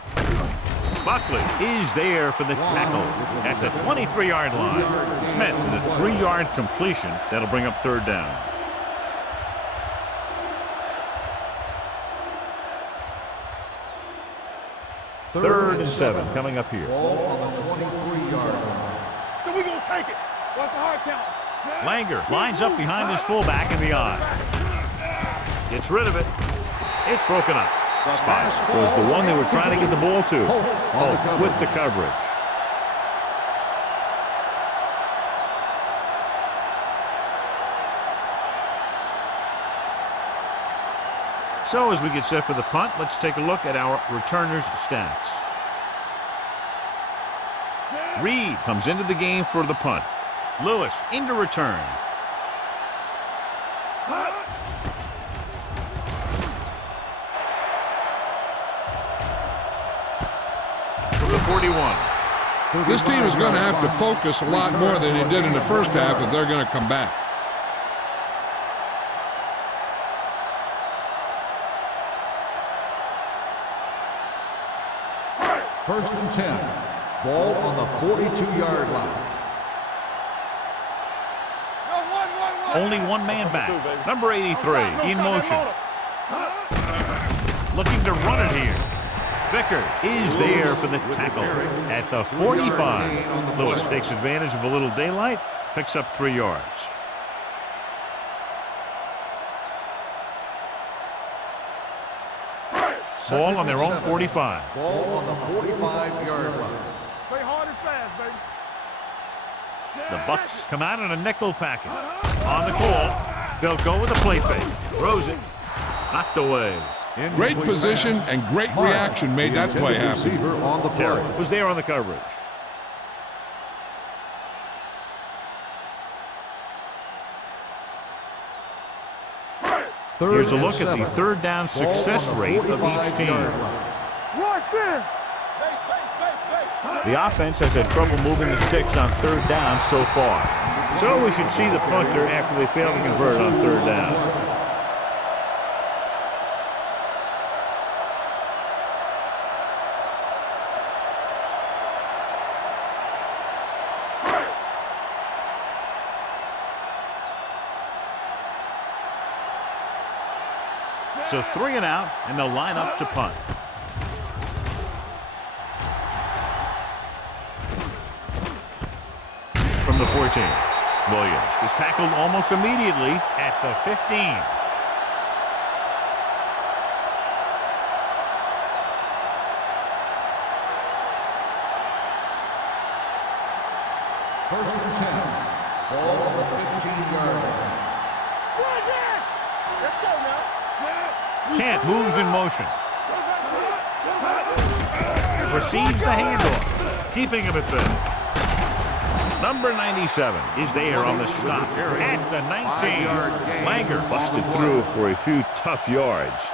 Buckley is there for the tackle at the 23-yard line. Smith with a 3-yard completion. That'll bring up third down. Third and 7 coming up here. Ball on the 23-yard line. So we gonna take it. What's the hard count? Langer lines up behind his fullback in the I. Gets rid of it. It's broken up. Spot was the one they were trying to get the ball to. Holt with the coverage. So as we get set for the punt, let's take a look at our returners' stats. Reed comes into the game for the punt. Lewis into return. From the 41. This team is going to have to focus a lot more than they did in the first half if they're going to come back. First and 10. Ball on the 42-yard line. Only one man back. Number 83 in motion. Looking to run it here. Vickers is there for the tackle at the 45. Lewis takes advantage of a little daylight, picks up 3 yards. Ball on their own 45. Ball on the 45-yard line. Play hard and fast, baby. The Bucks come out in a nickel package. On the call, they'll go with a play fake. Throws it. Knocked away. Great position and great reaction made that play happen. On the Terry was there on the coverage. Here's a look at the third down success rate of each team. Rush in. The offense has had trouble moving the sticks on third down so far. So we should see the punter after they fail to convert on third down. So 3 and out, and they'll line up to punt. From the 14, Williams is tackled almost immediately at the 15. First and 10. Ball on the 15-yard line. Let's go now. Kent moves in motion. Receives the handoff, keeping him at the number 97 is there on the stop at the 19. Langer busted through for a few tough yards.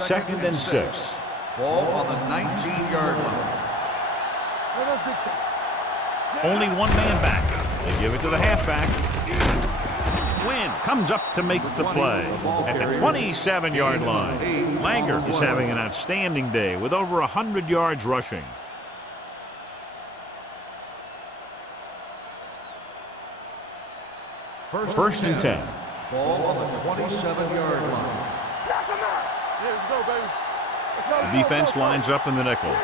2nd and 6. Ball on the 19-yard line. Only one man back. They give it to the halfback. Wynn comes up to make the play at the 27-yard line. Langer is having an outstanding day with over 100 yards rushing. First and 10. Ball on the 27-yard line. Let's go, baby. The defense lines up in the nickel.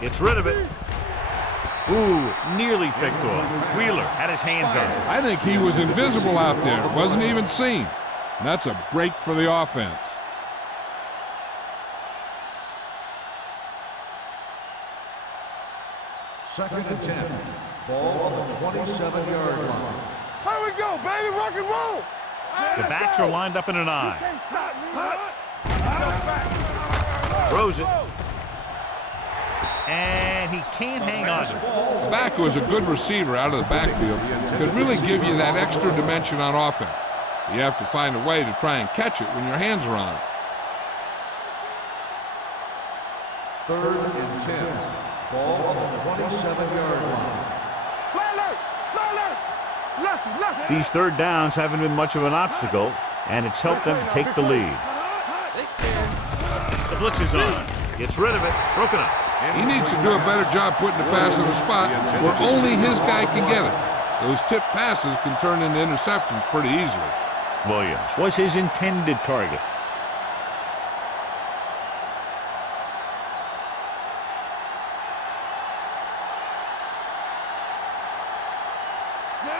Gets rid of it. Ooh, nearly picked off. Wheeler had his hands on it. I think he was invisible out there. Wasn't even seen. And that's a break for the offense. Second and 10. Ball on the 27-yard line. Here we go, baby. Rock and roll. The backs are lined up in an eye. Can't stop me. Throws it. And he can't hang on to it. Back was a good receiver out of the backfield. Could really give you that extra dimension on offense. You have to find a way to try and catch it when your hands are on it. Third and 10. Ball on the 27-yard line. Fly alert. Fly alert. Lucky. These third downs haven't been much of an obstacle, and it's helped them to take the lead. The blitz is on. Gets rid of it. Broken up. He needs to do a better job putting the pass in a spot where only his guy can get it. Those tip passes can turn into interceptions pretty easily. Williams was his intended target.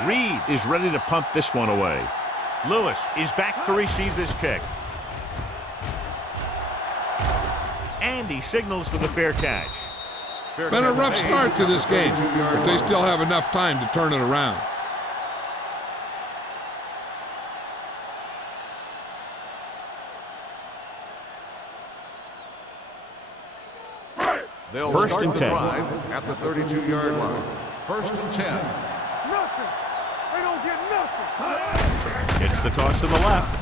Reed is ready to punt this one away. Lewis is back to receive this kick. And he signals for the fair catch. Been a rough start to this game, but they still have enough time to turn it around. They'll First start and the 10. drive at the 32-yard line. First and 10. Nothing. They don't get nothing. It's the toss to the left.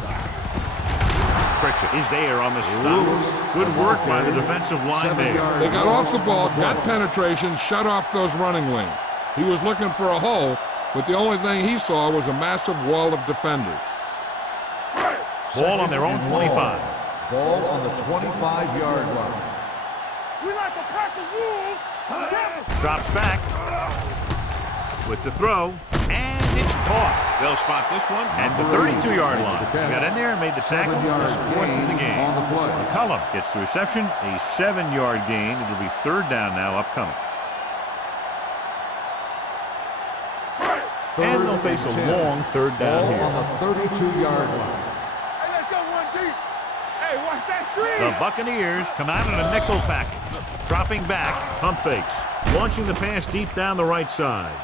Pritchett is there on the stop. Good work by the defensive line there. They got off the ball, got penetration, shut off those running lanes. He was looking for a hole, but the only thing he saw was a massive wall of defenders. Ball on their own 25. Ball on the 25-yard line. We like a pack of wolves. Drops back with the throw, and it's caught. They'll spot this one at the 32-yard line. Got in there and made the tackle. His fourth of the game. On the play. McCullum gets the reception, a 7-yard gain. It'll be third down now upcoming. And they'll face a long third down Ball on here. the 32-yard line. Hey, let's go one deep. Hey, watch that screen. The Buccaneers come out in a nickel package. Dropping back, pump fakes. Launching the pass deep down the right side.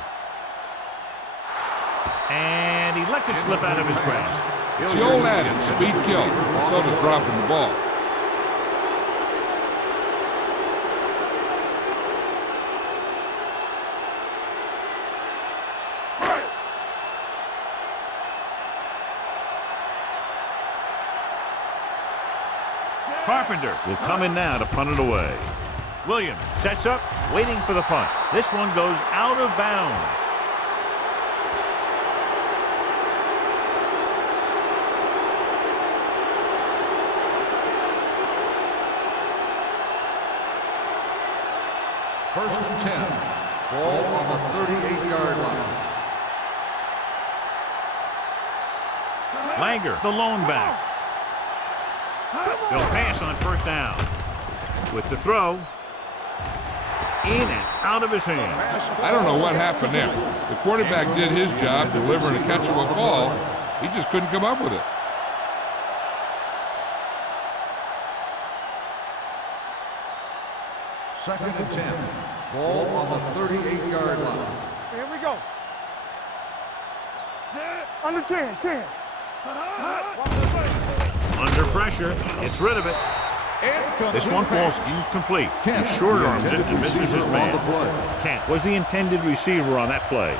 And he lets it slip out of his grasp. It's the old adage, speed kills. So does dropping the ball. Carpenter will come in now to punt it away. Williams sets up, waiting for the punt. This one goes out of bounds. First and 10. Ball on the 38-yard line. Langer, the lone back. They'll pass on first down. With the throw, in and out of his hands. I don't know what happened there. The quarterback did his job, delivering a catchable ball. He just couldn't come up with it. Second and 10. Ball on the 38-yard line. Here we go. Under 10, 10. Under pressure, gets rid of it. This one falls incomplete. He short arms it and misses his man. Kent was the intended receiver on that play.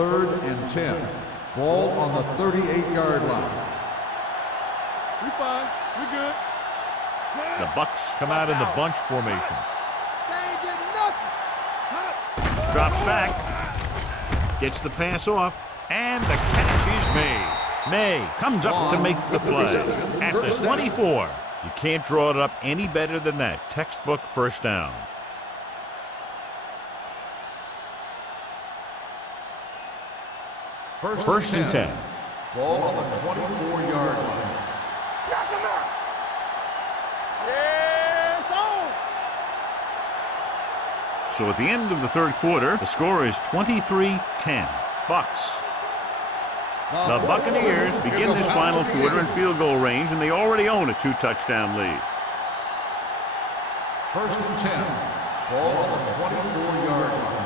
3rd and 10. Ball on the 38-yard line. We fine. We good. The Bucks come out in the bunch formation. Drops back. Gets the pass off. And the catch is made. May comes up to make the play at the 24. You can't draw it up any better than that. Textbook first down. First and 10. Ball on the 24-yard line. Yes, on. So at the end of the third quarter, the score is 23-10. Bucks. The Buccaneers begin this final quarter in field goal range, and they already own a 2-touchdown lead. First and 10. Ball on the 24-yard line.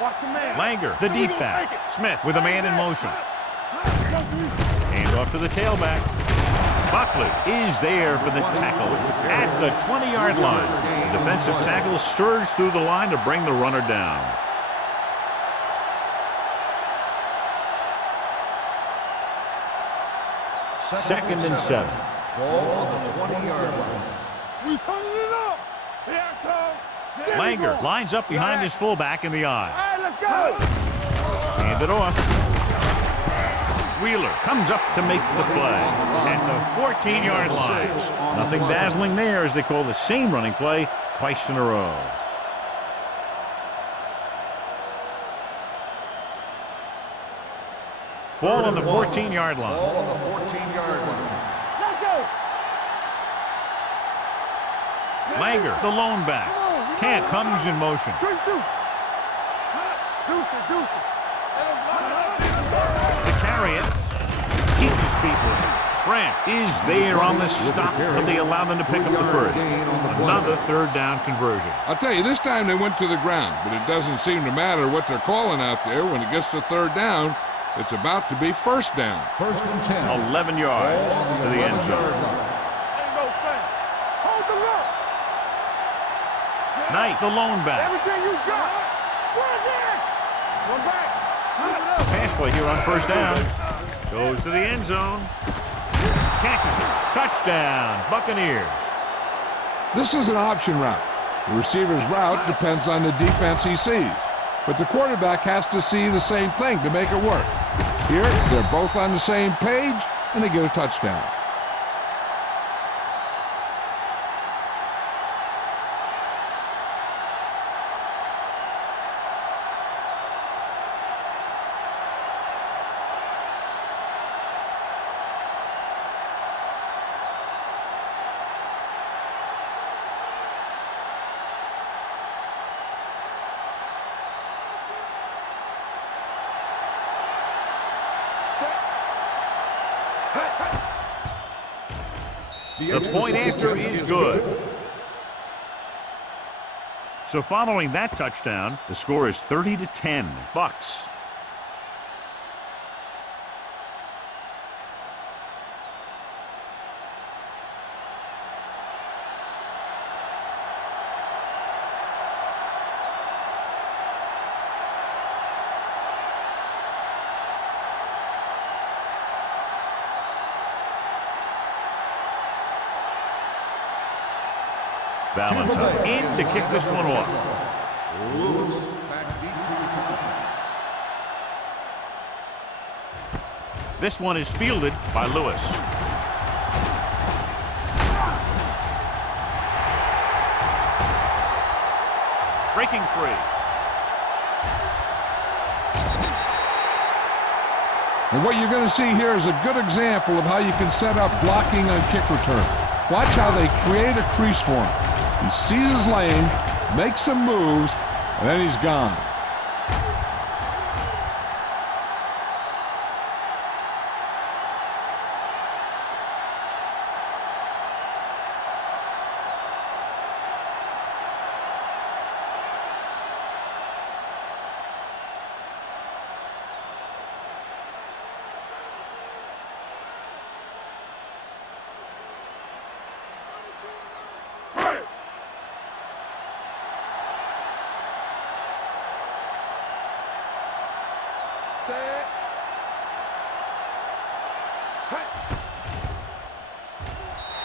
Watch him, man. Langer, the deep back. Smith with a man in motion. Hand off to the tailback. Buckley is there for the tackle at the 20-yard line. The defensive tackle surged through the line to bring the runner down. Second and 7. Ball on the 20-yard line. We turning it up. Here it comes. Langer lines up behind his fullback in the All eye. right, let's go. Hand it off. Wheeler comes up to make the play at the 14-yard line. Nothing dazzling there as they call the same running play twice in a row. Ball on the 14-yard line. Ball on the 14-yard line. Let's go. Langer, the lone back. Kent comes in motion. Good shoot. Deuce it. To carry it. Keeps his feet with it. Branch is there on the stop, but they allow them to pick up the first. Another third down conversion. I'll tell you, this time they went to the ground, but it doesn't seem to matter what they're calling out there. When it gets to third down, it's about to be first down. First and 10. 11 yards to the end zone. Ain't no thing. Hold the look. Knight, the lone back. Everything you got. Run there. One back. Pass play here on first down. Goes to the end zone. Catches it. Touchdown, Buccaneers. This is an option route. The receiver's route depends on the defense he sees, but the quarterback has to see the same thing to make it work. Here, they're both on the same page, and they get a touchdown. The point after is good. So following that touchdown, the score is 30-10. Bucks. Valentine in to kick this one off. Lewis back deep to return. This one is fielded by Lewis. Breaking free. And what you're going to see here is a good example of how you can set up blocking on kick return. Watch how they create a crease for him. He sees his lane, makes some moves, and then he's gone.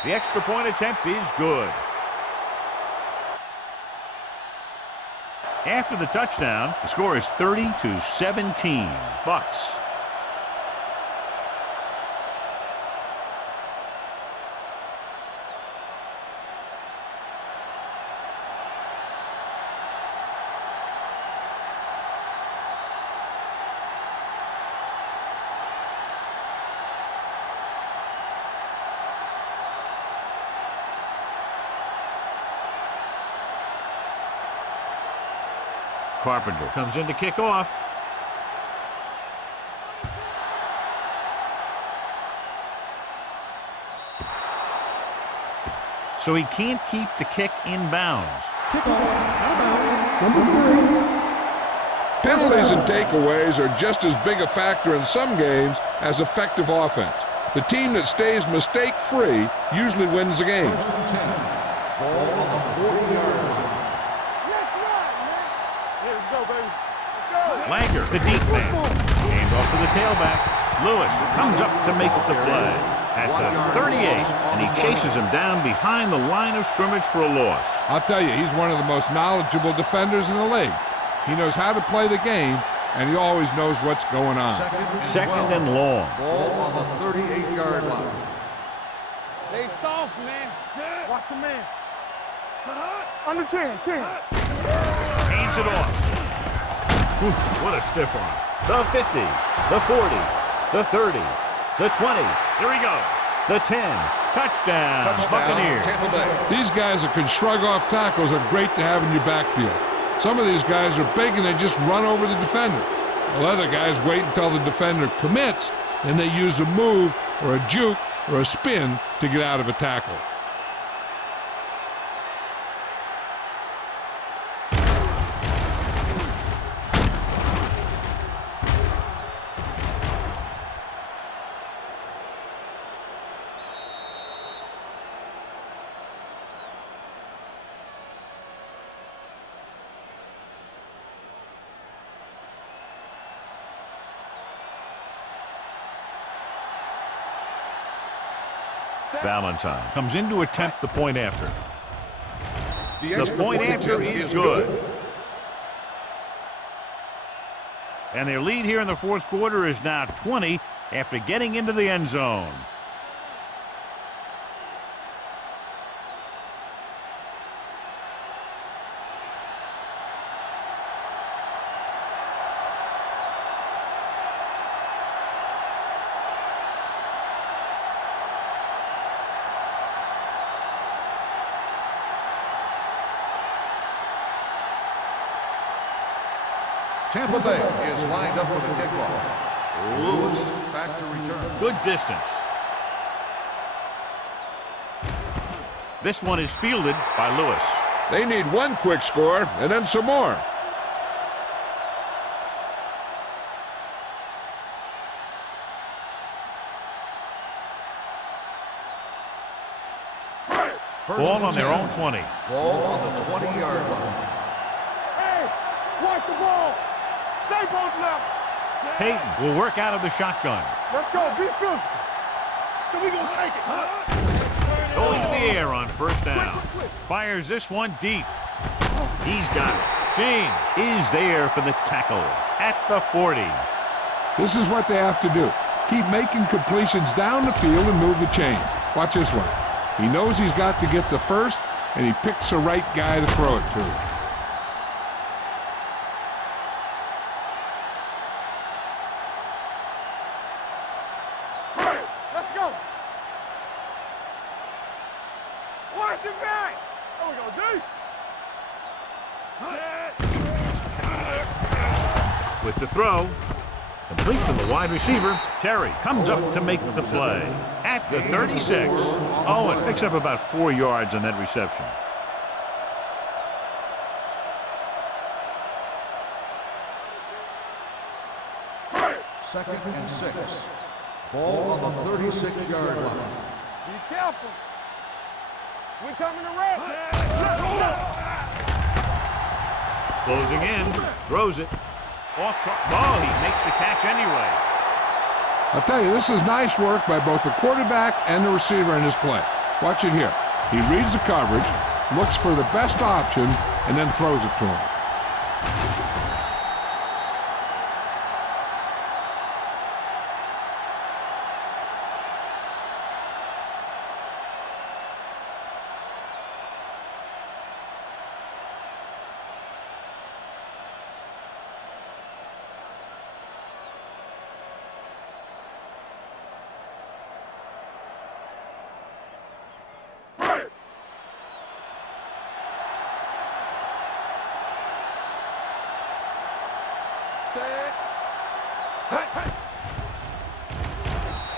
The extra point attempt is good. After the touchdown, the score is 30-17, Bucks. Carpenter comes in to kick off. So he can't keep the kick in bounds. Kickoff, out of bounds, number 3. Penalties and takeaways are just as big a factor in some games as effective offense. The team that stays mistake-free usually wins the game. First and 10. Ball on the 40-yard line. Langer, the deep man. Aimed off to the tailback. Lewis comes up to make the play at the 38, and he chases him down behind the line of scrimmage for a loss. I'll tell you, he's one of the most knowledgeable defenders in the league. He knows how to play the game, and he always knows what's going on. Second and long. Ball on the 38-yard line. They soft, man. Watch a man. Under 10. Hands it off. Ooh, what a stiff arm. The 50, the 40, the 30, the 20. Here he goes. The 10. Touchdown, Buccaneers. Tampa Bay. These guys that can shrug off tackles are great to have in your backfield. Some of these guys are big and they just run over the defender. While other guys wait until the defender commits, and they use a move or a juke or a spin to get out of a tackle. Valentine comes in to attempt the point after. The point after is good. And their lead here in the fourth quarter is now 20 after getting into the end zone. Tampa Bay is lined up for the kickoff. Lewis back to return. Good distance. This one is fielded by Lewis. They need one quick score and then some more. Ball on their own 20. Ball on the 20-yard line. Hey, watch the ball. Stay both levels. Peyton will work out of the shotgun. Let's go. Be physical. So we gonna take it. Going to the air on first down. Fires this one deep. He's got it. James is there for the tackle at the 40. This is what they have to do. Keep making completions down the field and move the chains. Watch this one. He knows he's got to get the first, and he picks the right guy to throw it to. Let's go. Watch the back. There we go, D. With the throw, complete to the wide receiver. Terry comes up to make the play at the 36. Owen picks up about 4 yards on that reception. Second and 6. Ball on the 36-yard line. Be careful. We coming to rest. Closing in, throws it. Off. Oh, he makes the catch anyway. I'll tell you, this is nice work by both the quarterback and the receiver in his play. Watch it here. He reads the coverage, looks for the best option, and then throws it to him.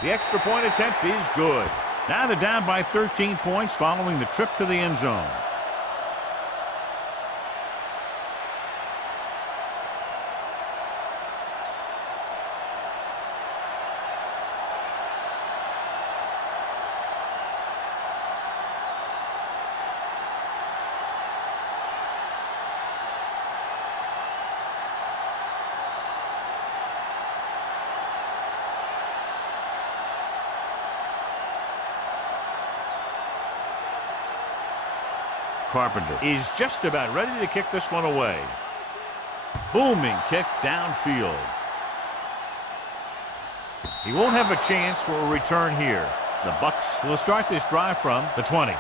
The extra point attempt is good. Now they're down by 13 points following the trip to the end zone. Carpenter is just about ready to kick this one away. Booming kick downfield. He won't have a chance for a return here. The Bucs will start this drive from the 20.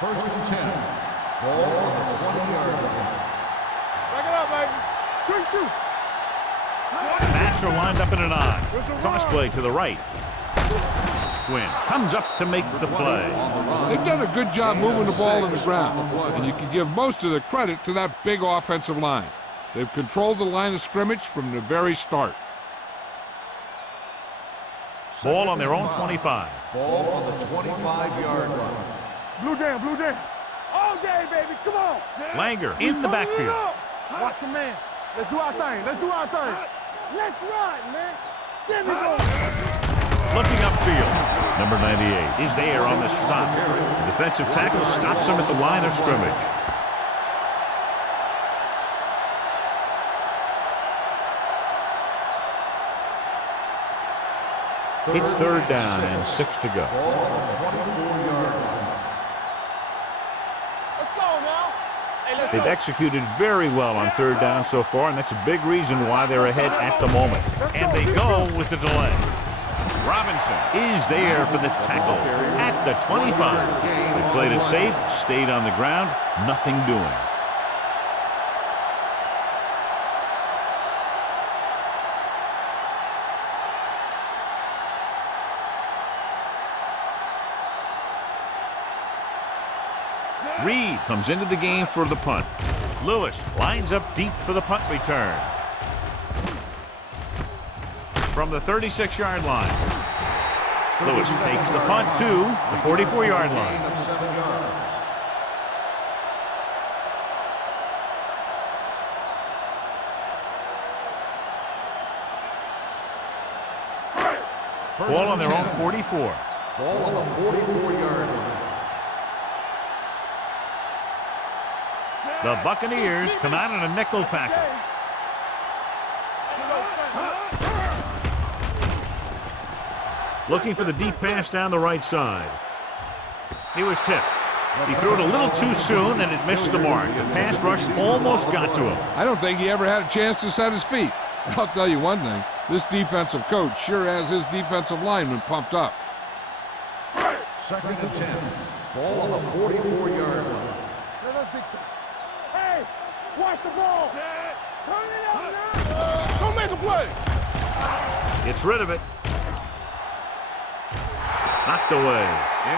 First and 10. Ball on the 20-yard line. Back it up, baby. Quick shoot. Backs are lined up in an I. Cross play to the right. Quinn comes up to make the play. They've done a good job moving the ball in the ground, and you can give most of the credit to that big offensive line. They've controlled the line of scrimmage from the very start. Ball on their own 25. Ball on the 25-yard line. Blue down. All day, baby. Come on. Langer in the backfield. Watch him, man. Let's do our thing. Let's run, man. Give me go. Looking upfield. Number 98 is there on the stop. The defensive tackle stops him at the line of scrimmage. It's third down and 6 to go. Ball on the 24-yard line. Let's go now. Hey, let's They've executed very well on third down so far, and that's a big reason why they're ahead at the moment. And they go with the delay. Robinson is there for the tackle at the 25. They played it safe, stayed on the ground, nothing doing. Reed comes into the game for the punt. Lewis lines up deep for the punt return. From the 36-yard line. Lewis takes the punt to the 44-yard line. Gain of 7 yards. Ball on their own 44. Ball on the 44-yard line. The Buccaneers come out in a nickel package. Looking for the deep pass down the right side. He was tipped. He threw it a little too soon, and it missed the mark. The pass rush almost got to him. I don't think he ever had a chance to set his feet. I'll tell you one thing, this defensive coach sure has his defensive lineman pumped up. Second and 10. Ball on the 44-yard line. Hey, watch the ball. Turn it up now. Don't make a play. Gets rid of it. Knocked away.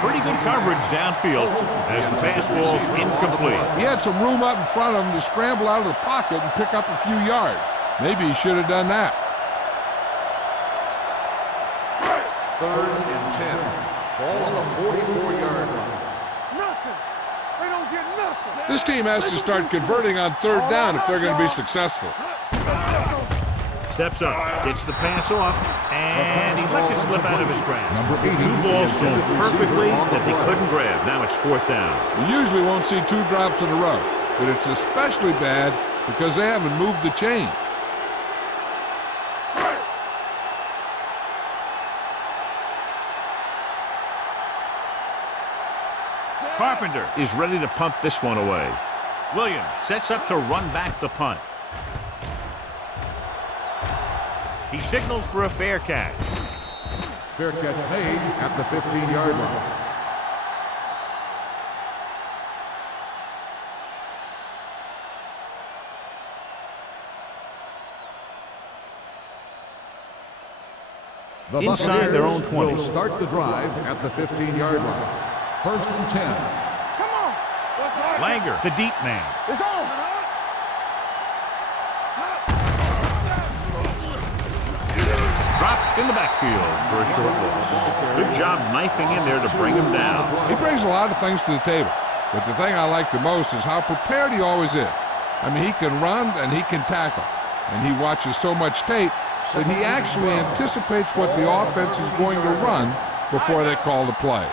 Pretty good coverage downfield as the pass falls incomplete. He had some room up in front of him to scramble out of the pocket and pick up a few yards. Maybe he should have done that. Third and 10. Ball on the 44-yard line. Nothing. They don't get nothing. This team has to start converting on third down if they're going to be successful. Steps up, gets the pass off, and he lets lets it slip out of his grasp. Number 80, Two balls the thrown intended perfectly receiver on the that they play. couldn't grab. Now it's 4th down. You usually won't see 2 drops in a row, but it's especially bad because they haven't moved the chain. Carpenter is ready to punt this one away. Williams sets up to run back the punt. He signals for a fair catch. Fair catch made at the 15-yard line. The Inside their own 20. will start the drive at the 15-yard line. 1st and 10. Come on. What's hard? Langer, the deep man. It's on. Dropped in the backfield for a short loss. Good job knifing in there to bring him down. He brings a lot of things to the table, but the thing I like the most is how prepared he always is. I mean, he can run and he can tackle, and he watches so much tape that he actually anticipates what the offense is going to run before they call the play.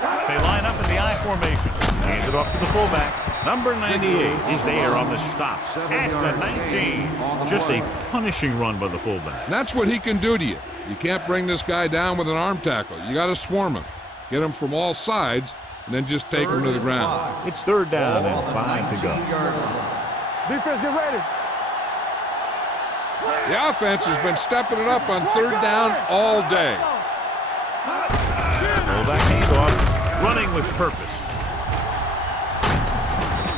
They line up in the I formation. Hands it off to the fullback. Number 98 is there on the stop at the 19. Just a punishing run by the fullback. And that's what he can do to you. You can't bring this guy down with an arm tackle. You got to swarm him, get him from all sides, and then just take him to the ground. It's 3rd down and 5 to go. Defense, get ready. The offense has been stepping it up on 3rd down all day. Fullback handoff, running with purpose.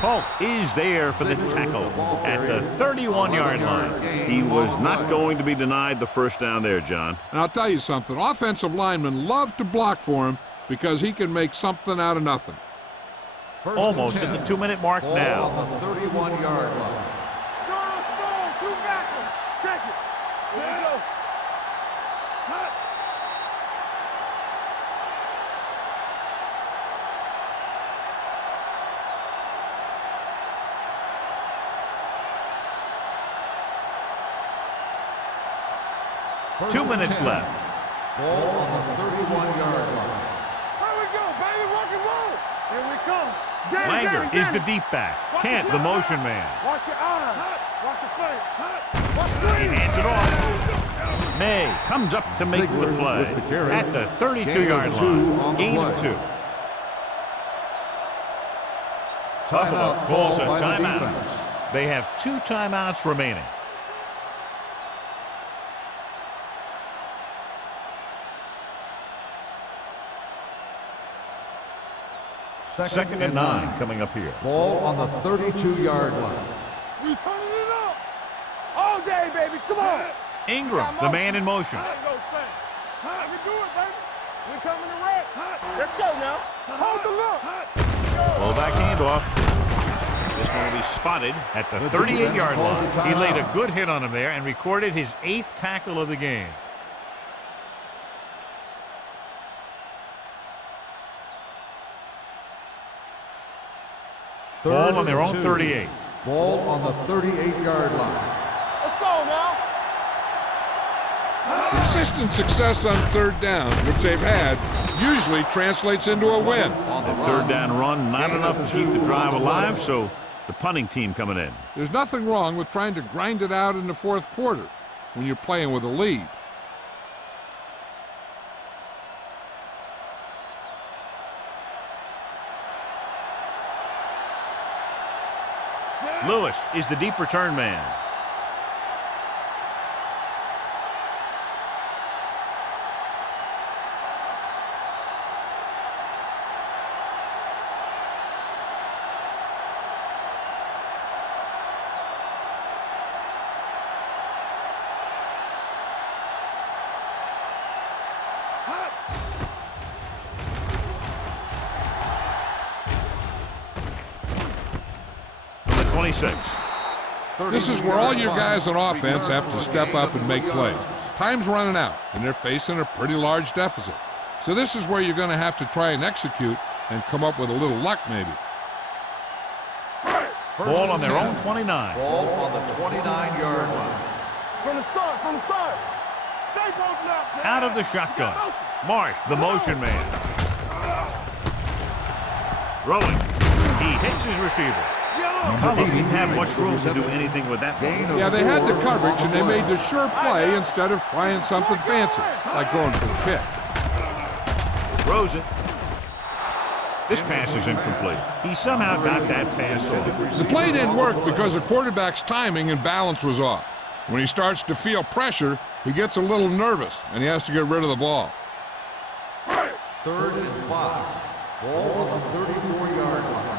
Polk is there for the tackle at the 31-yard line. He was not going to be denied the 1st down there, John. And I'll tell you something, offensive linemen love to block for him because he can make something out of nothing. Almost at the 2-minute mark now. On the 31-yard line. Strong, 2 backwards. Check it. Here we go. First 2 and minutes 10. left. Ball on the 31-yard line. Here we go, baby. Rock and roll. Here we come. Get it, Langer get it, is get the it. deep back. Watch Kent, the the play. motion man. Watch your eyes. Watch the play. Watch He three. hands it off. May comes up to make the play with the carry. at the Gain 32-yard of 2 line. on the Gain of play. 2. Buffalo Timeout calls a called by the timeout. defense. They have 2 timeouts remaining. Second and 9 coming up here. Ball on the 32-yard line. We turning it up. All day, baby. Come on. Ingram, the man in motion. Let's go, Span. We can do it, baby. We coming to red. Let's go now. Hold the look. Fullback handoff. This one will be spotted at the 38-yard line. He laid a good hit on him there and recorded his 8th tackle of the game. Ball on their own 38. Ball on the 38-yard line. Let's go now. Consistent success on 3rd down, which they've had, usually translates into a win. On the The 3rd down run, not enough to keep the drive alive, so the punting team coming in. There's nothing wrong with trying to grind it out in the 4th quarter when you're playing with a lead. Lewis is the deep return man. From the 26. This is where all your guys on offense have to step up and make plays. Time's running out, and they're facing a pretty large deficit. So this is where you're going to have to try and execute and come up with a little luck maybe. Ball on their own 29. Ball on the 29-yard line. From the start, from the start. Out of the shotgun. Marsh, the motion man. Throwing. He hits his receiver. He didn't have much room to do anything with that one. Yeah, they had the coverage, and they made the sure play instead of trying something fancy, like going for the pick. Throws it. This pass is incomplete. He somehow got that pass off. The play didn't work because the quarterback's timing and balance was off. When he starts to feel pressure, he gets a little nervous, and he has to get rid of the ball. 3rd and 5. Ball on the 34-yard line.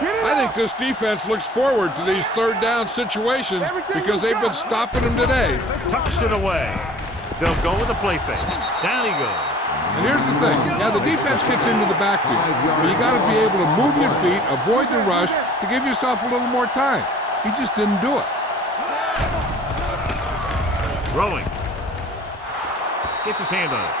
I think this defense looks forward to these third down situations because they've been stopping them today. Tucks it away. They'll go with a play fake. Down he goes. And here's the thing. Yeah, the defense gets into the backfield, but you got to be able to move your feet, avoid the rush, to give yourself a little more time. He just didn't do it. Throwing. Gets his hand on it.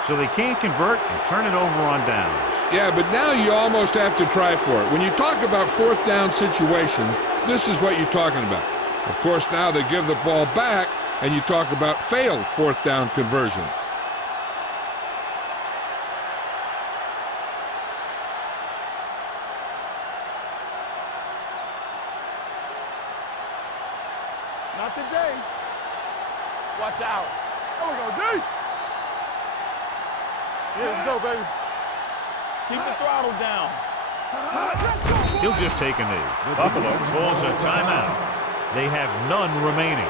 So they can't convert and turn it over on downs. Yeah, but now you almost have to try for it. When you talk about fourth down situations, this is what you're talking about. Of course, now they give the ball back, and you talk about failed fourth down conversions. Not today. Watch out. There we go, D. Yeah, let's go, baby. Keep the throttle down. He'll just take a knee. Buffalo calls a timeout. They have none remaining.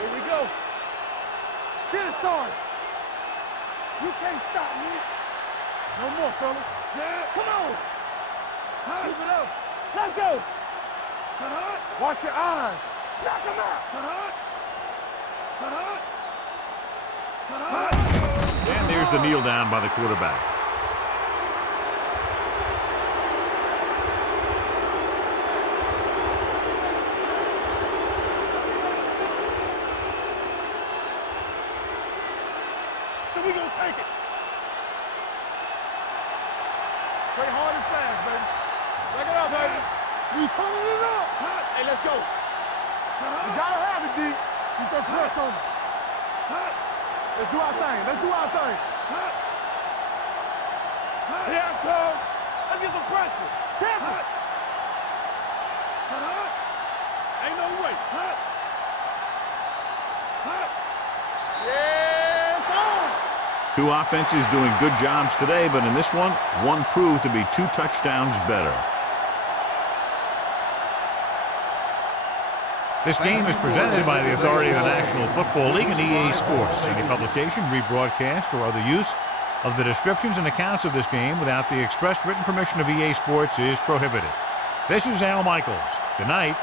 Here we go. Get it, son. You can't stop me. No more, fellas. Come on. Keep it up. Let's go. Watch your eyes. Knock him out. And there's the kneel down by the quarterback. So we gonna take it. Play hard and fast, baby. Take it up, baby. We turning it up. Hey, let's go. You gotta have it, D. You can press on it. Let's do our thing. Let's do our thing. Here it comes. Let's get some pressure. Tampa. Ain't no way. Yes, on. Two offenses doing good jobs today, but in this one proved to be 2 touchdowns better. This game is presented by the authority of the National Football League and EA Sports. Any publication, rebroadcast, or other use of the descriptions and accounts of this game without the expressed written permission of EA Sports is prohibited. This is Al Michaels. Good night.